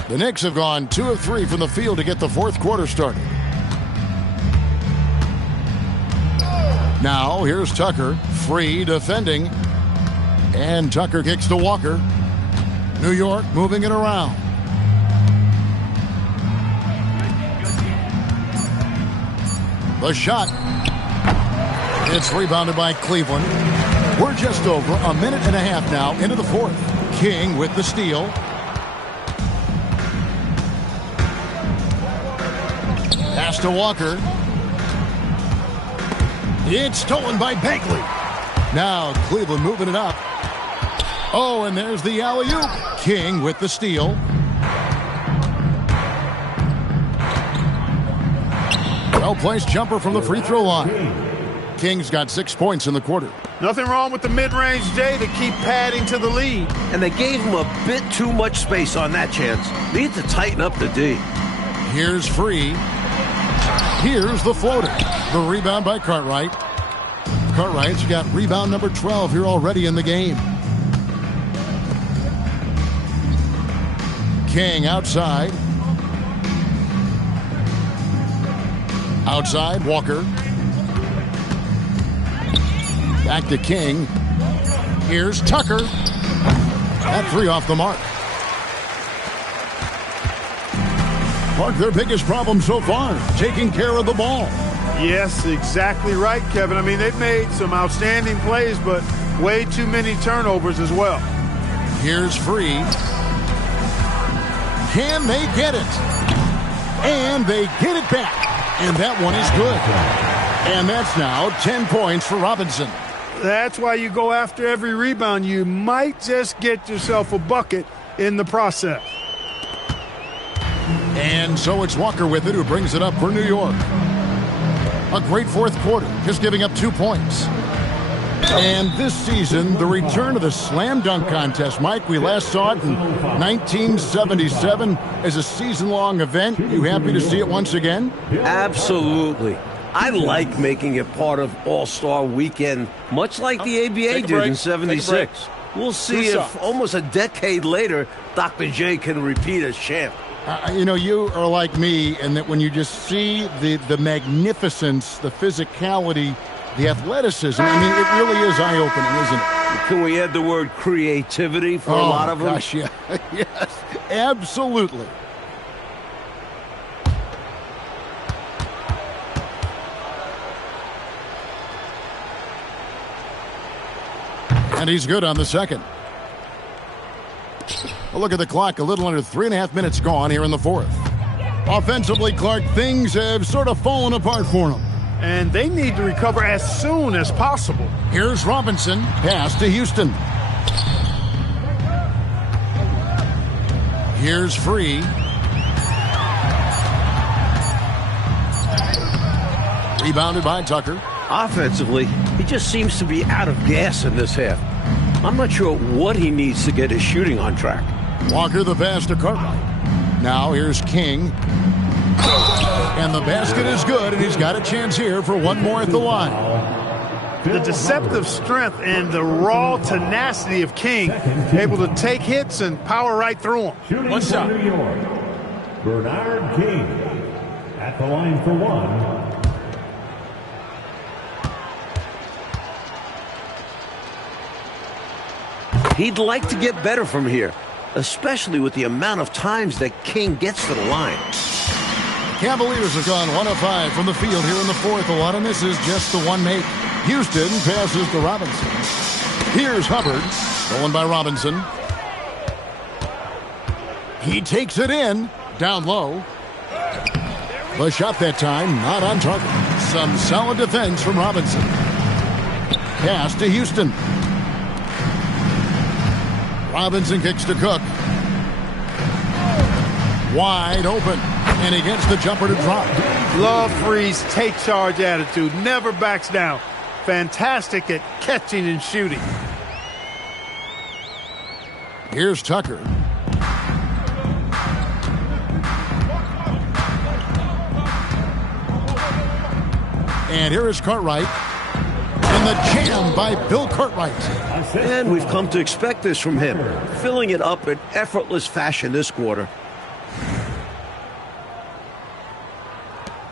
The Knicks have gone 2 of 3 from the field to get the fourth quarter started. Now here's Tucker, free defending. And Tucker kicks to Walker. New York moving it around. The shot. It's rebounded by Cleveland. We're just over a minute and a half now into the fourth. King with the steal. Pass to Walker. It's stolen by Bagley. Now Cleveland moving it up. Oh, and there's the alley-oop. King with the steal. Well-placed jumper from the free throw line. King's got 6 points in the quarter. Nothing wrong with the mid-range, Jay, to keep padding to the lead. And they gave him a bit too much space on that chance. Need to tighten up the D. Here's Free. Here's the floater. The rebound by Cartwright. Cartwright's got rebound number 12 here already in the game. King outside. Outside, Walker. Back to King. Here's Tucker. That 3 off the mark. Mark, their biggest problem so far, taking care of the ball. Yes, exactly right, Kevin. I mean, they've made some outstanding plays, but way too many turnovers as well. Here's Free. Can they get it? And they get it back. And that one is good. And that's now 10 points for Robinson. That's why you go after every rebound. You might just get yourself a bucket in the process. And so it's Walker with it, who brings it up for New York. A great fourth quarter, just giving up 2 points. And this season, the return of the slam dunk contest. Mike, we last saw it in 1977 as a season-long event. You happy to see it once again? Absolutely. I like making it part of All-Star Weekend, much like the ABA did in '76. We'll see if almost a decade later, Dr. J can repeat as champ. You know, you are like me in that when you just see the magnificence, the physicality, the athleticism, I mean, it really is eye-opening, isn't it? Can we add the word creativity for a lot of them? Gosh, yeah. Yes, absolutely. And he's good on the second. A look at the clock, a little under 3.5 minutes gone here in the fourth. Offensively, Clark, things have sort of fallen apart for him. And they need to recover as soon as possible. Here's Robinson, pass to Houston. Here's Free. Rebounded by Tucker. Offensively, he just seems to be out of gas in this half. I'm not sure what he needs to get his shooting on track. Walker the pass to Cartwright. Now here's King. And the basket is good, and he's got a chance here for one more at the line. The deceptive strength and the raw tenacity of King, able to take hits and power right through them. Shooting One shot. for New York, Bernard King at the line for one. He'd like to get better from here, especially with the amount of times that King gets to the line. Cavaliers have gone 1 of 5 from the field here in the fourth. A lot of this is just the one make. Houston passes to Robinson. Here's Hubbard, stolen by Robinson. He takes it in, down low. The shot that time, not on target. Some solid defense from Robinson. Pass to Houston. Robinson kicks to Cook. Wide open. And he gets the jumper to drop. Love Free's take charge attitude. Never backs down. Fantastic at catching and shooting. Here's Tucker. And here is Cartwright. And the jam by Bill Cartwright. And we've come to expect this from him, filling it up in effortless fashion this quarter.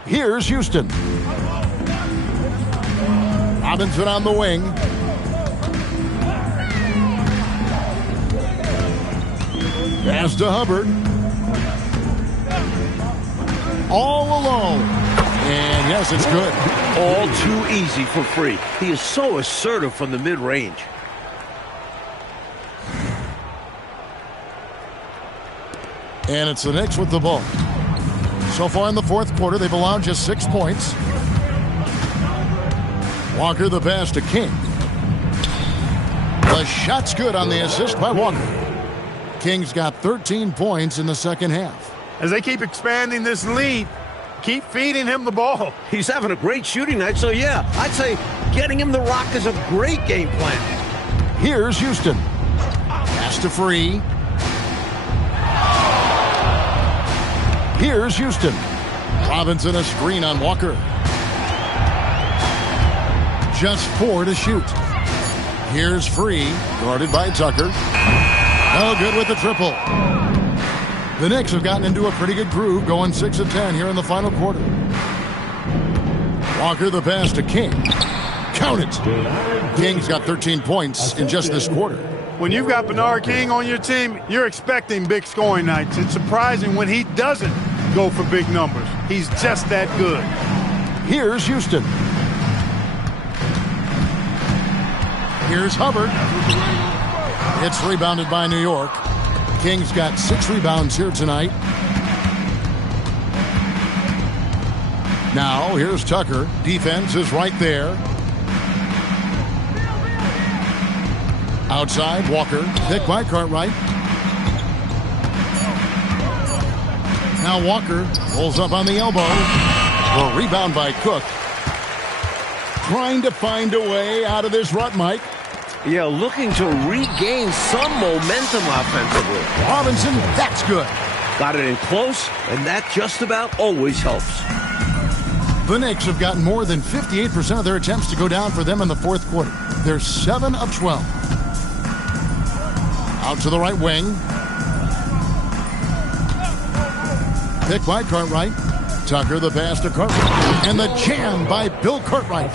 Here's Houston. Robinson on the wing. Pass to Hubbard. All alone. And yes, it's good. All too easy for Free. He is so assertive from the mid-range. And it's the Knicks with the ball. So far in the fourth quarter, they've allowed just 6 points. Walker the pass to King. The shot's good on the assist by Walker. King's got 13 points in the second half. As they keep expanding this lead, keep feeding him the ball. He's having a great shooting night, so yeah, I'd say getting him the rock is a great game plan. Here's Houston. Pass to Free. Here's Houston. Robinson a screen on Walker. Just 4 to shoot. Here's Free, guarded by Tucker. No good with the triple. The Knicks have gotten into a pretty good groove, going 6 of 10 here in the final quarter. Walker the pass to King. Count it. King's got 13 points in just this quarter. When you've got Bernard King on your team, you're expecting big scoring nights. It's surprising when he doesn't go for big numbers. He's just that good. Here's Houston. Here's Hubbard. It's rebounded by New York. King's got 6 rebounds here tonight. Now, here's Tucker. Defense is right there. Outside, Walker. Picked by Cartwright. Now Walker pulls up on the elbow. The rebound by Cook. Trying to find a way out of this rut, Mike. Yeah, looking to regain some momentum offensively. Robinson, that's good. Got it in close, and that just about always helps. The Knicks have gotten more than 58% of their attempts to go down for them in the fourth quarter. They're 7 of 12. Out to the right wing. Pick by Cartwright. Tucker the pass to Cartwright. And the jam by Bill Cartwright.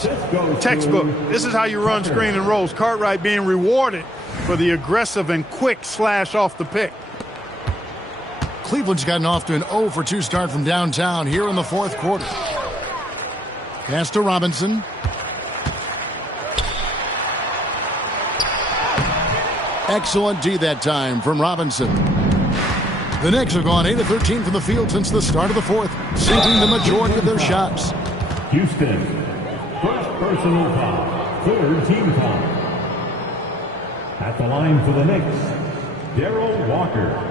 Textbook. This is how you run screen and rolls. Cartwright being rewarded for the aggressive and quick slash off the pick. Cleveland's gotten off to an 0 for 2 start from downtown here in the fourth quarter. Pass to Robinson. Excellent D that time from Robinson. The Knicks have gone 8 of 13 from the field since the start of the fourth, sinking the majority of their shots. Houston, first personal foul, third team foul. At the line for the Knicks, Darryl Walker.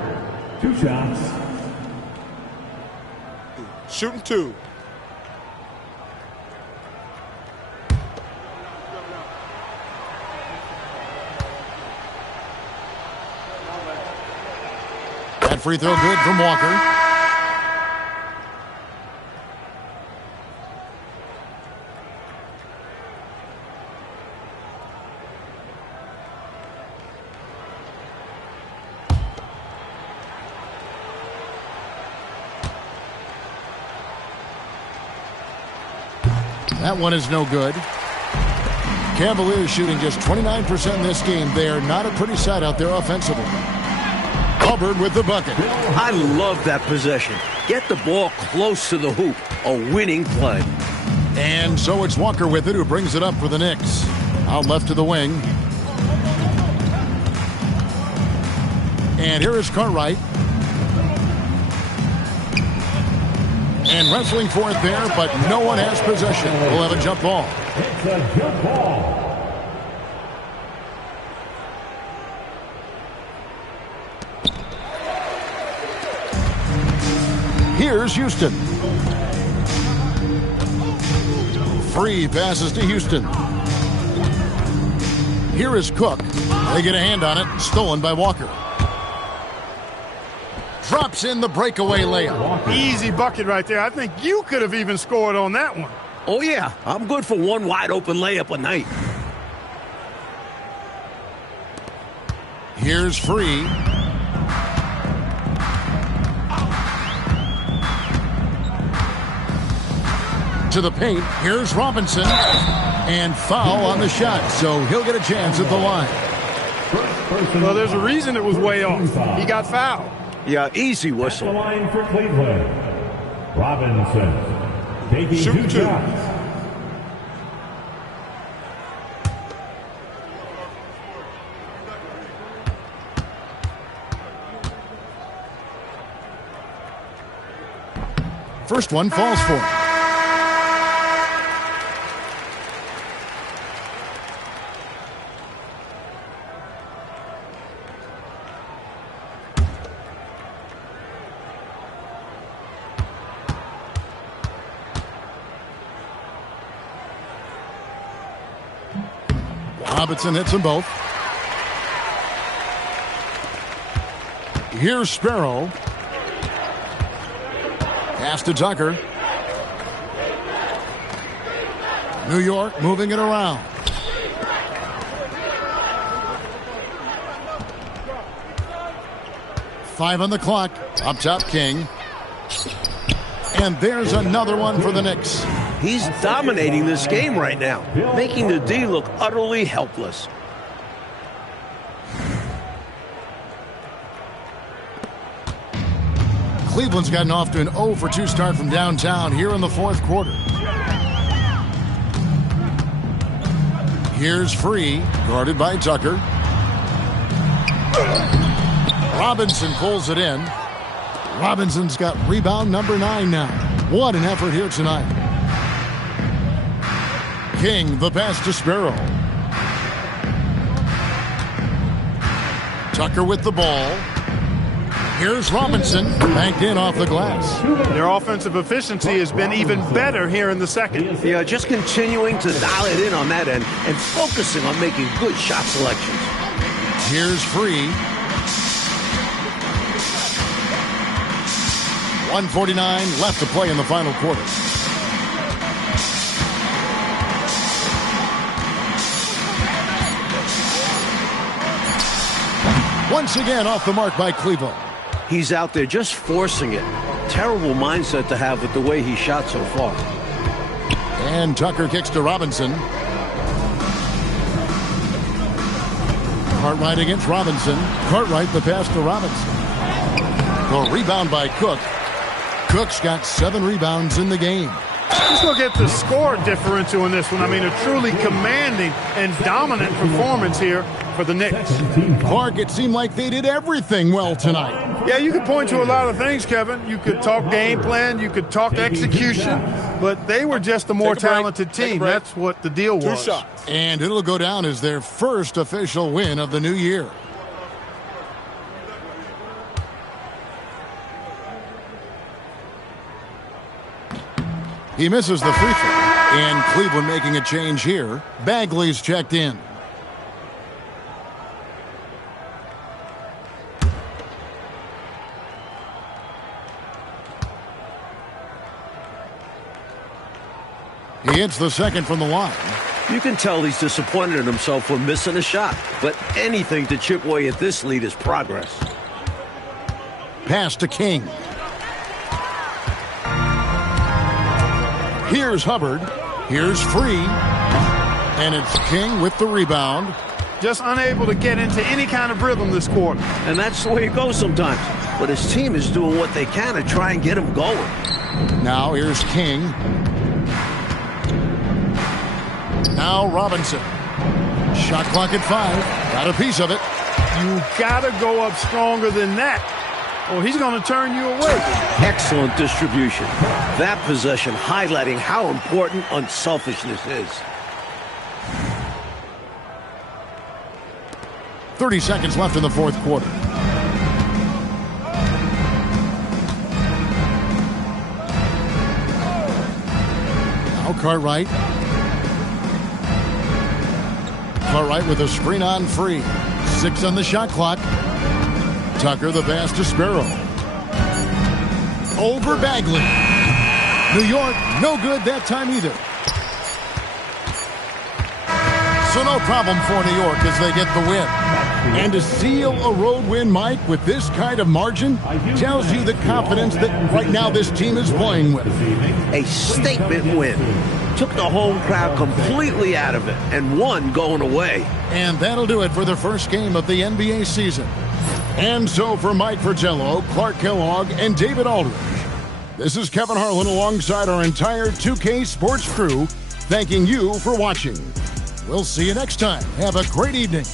2 shots. Shooting 2. That free throw good from Walker. That one is no good. Cavaliers shooting just 29% in this game. They are not a pretty sight out there offensively. Hubbard with the bucket. I love that possession. Get the ball close to the hoop. A winning play. And so it's Walker with it, who brings it up for the Knicks. Out left to the wing. And here is Cartwright. And wrestling for it there, but no one has possession. We'll have a jump ball. It's a jump ball. Here's Houston. Free passes to Houston. Here is Cook. They get a hand on it. Stolen by Walker. Drops in the breakaway layup. Easy bucket right there. I think you could have even scored on that one. Oh, yeah. I'm good for one wide open layup a night. Here's Free. To the paint. Here's Robinson. And foul on the shot, so he'll get a chance at the line. Well, there's a reason it was way off. He got fouled. Yeah, easy whistle. At the line for Cleveland, Robinson taking Shoot 2 2. shots. First one falls for him. Robinson hits them both. Here's Sparrow. Pass to Tucker. New York moving it around. Five on the clock. Up top, King. And there's another one for the Knicks. He's dominating this game right now, making the D look utterly helpless. Cleveland's gotten off to an 0 for 2 start from downtown here in the fourth quarter. Here's Free, guarded by Tucker. Robinson pulls it in. Robinson's got rebound number 9 now. What an effort here tonight. King, the pass to Sparrow. Tucker with the ball. Here's Robinson, banked in off the glass. Their offensive efficiency has been even better here in the second. Yeah, just continuing to dial it in on that end and focusing on making good shot selections. Here's Free. 1:49 left to play in the final quarter. Once again off the mark by Cleveland. He's out there just forcing it. Terrible mindset to have with the way he shot so far. And Tucker kicks to Robinson. Cartwright against Robinson. Cartwright the pass to Robinson. The rebound by Cook. Cook's got 7 rebounds in the game. Let's look at the score differential in this one. I mean, a truly commanding and dominant performance here for the Knicks. Clark, it seemed like they did everything well tonight. Yeah, you could point to a lot of things, Kevin. You could talk game plan, you could talk execution, but they were just a more talented team. That's what the deal was. 2 shots. And it'll go down as their first official win of the new year. He misses the free throw. And Cleveland making a change here. Bagley's checked in. He hits the second from the line. You can tell he's disappointed in himself for missing a shot, but anything to chip away at this lead is progress. Pass to King. Here's Hubbard. Here's Free. And it's King with the rebound. Just unable to get into any kind of rhythm this quarter. And that's the way it goes sometimes. But his team is doing what they can to try and get him going. Now here's King. Now Robinson. Shot clock at 5. Got a piece of it. You got to go up stronger than that, or he's going to turn you away. Excellent distribution. That possession highlighting how important unselfishness is. 30 seconds left in the fourth quarter. Now Cartwright. Cartwright with a screen on Free. 6 on the shot clock. Tucker the pass to Sparrow. Over Bagley. New York, no good that time either. So no problem for New York as they get the win. And to seal a road win, Mike, with this kind of margin, tells you the confidence that right now this team is playing with. A statement win. Took the home crowd completely out of it and won going away. And that'll do it for the first game of the NBA season. And so for Mike Fratello, Clark Kellogg, and David Aldridge, this is Kevin Harlan alongside our entire 2K Sports crew, thanking you for watching. We'll see you next time. Have a great evening.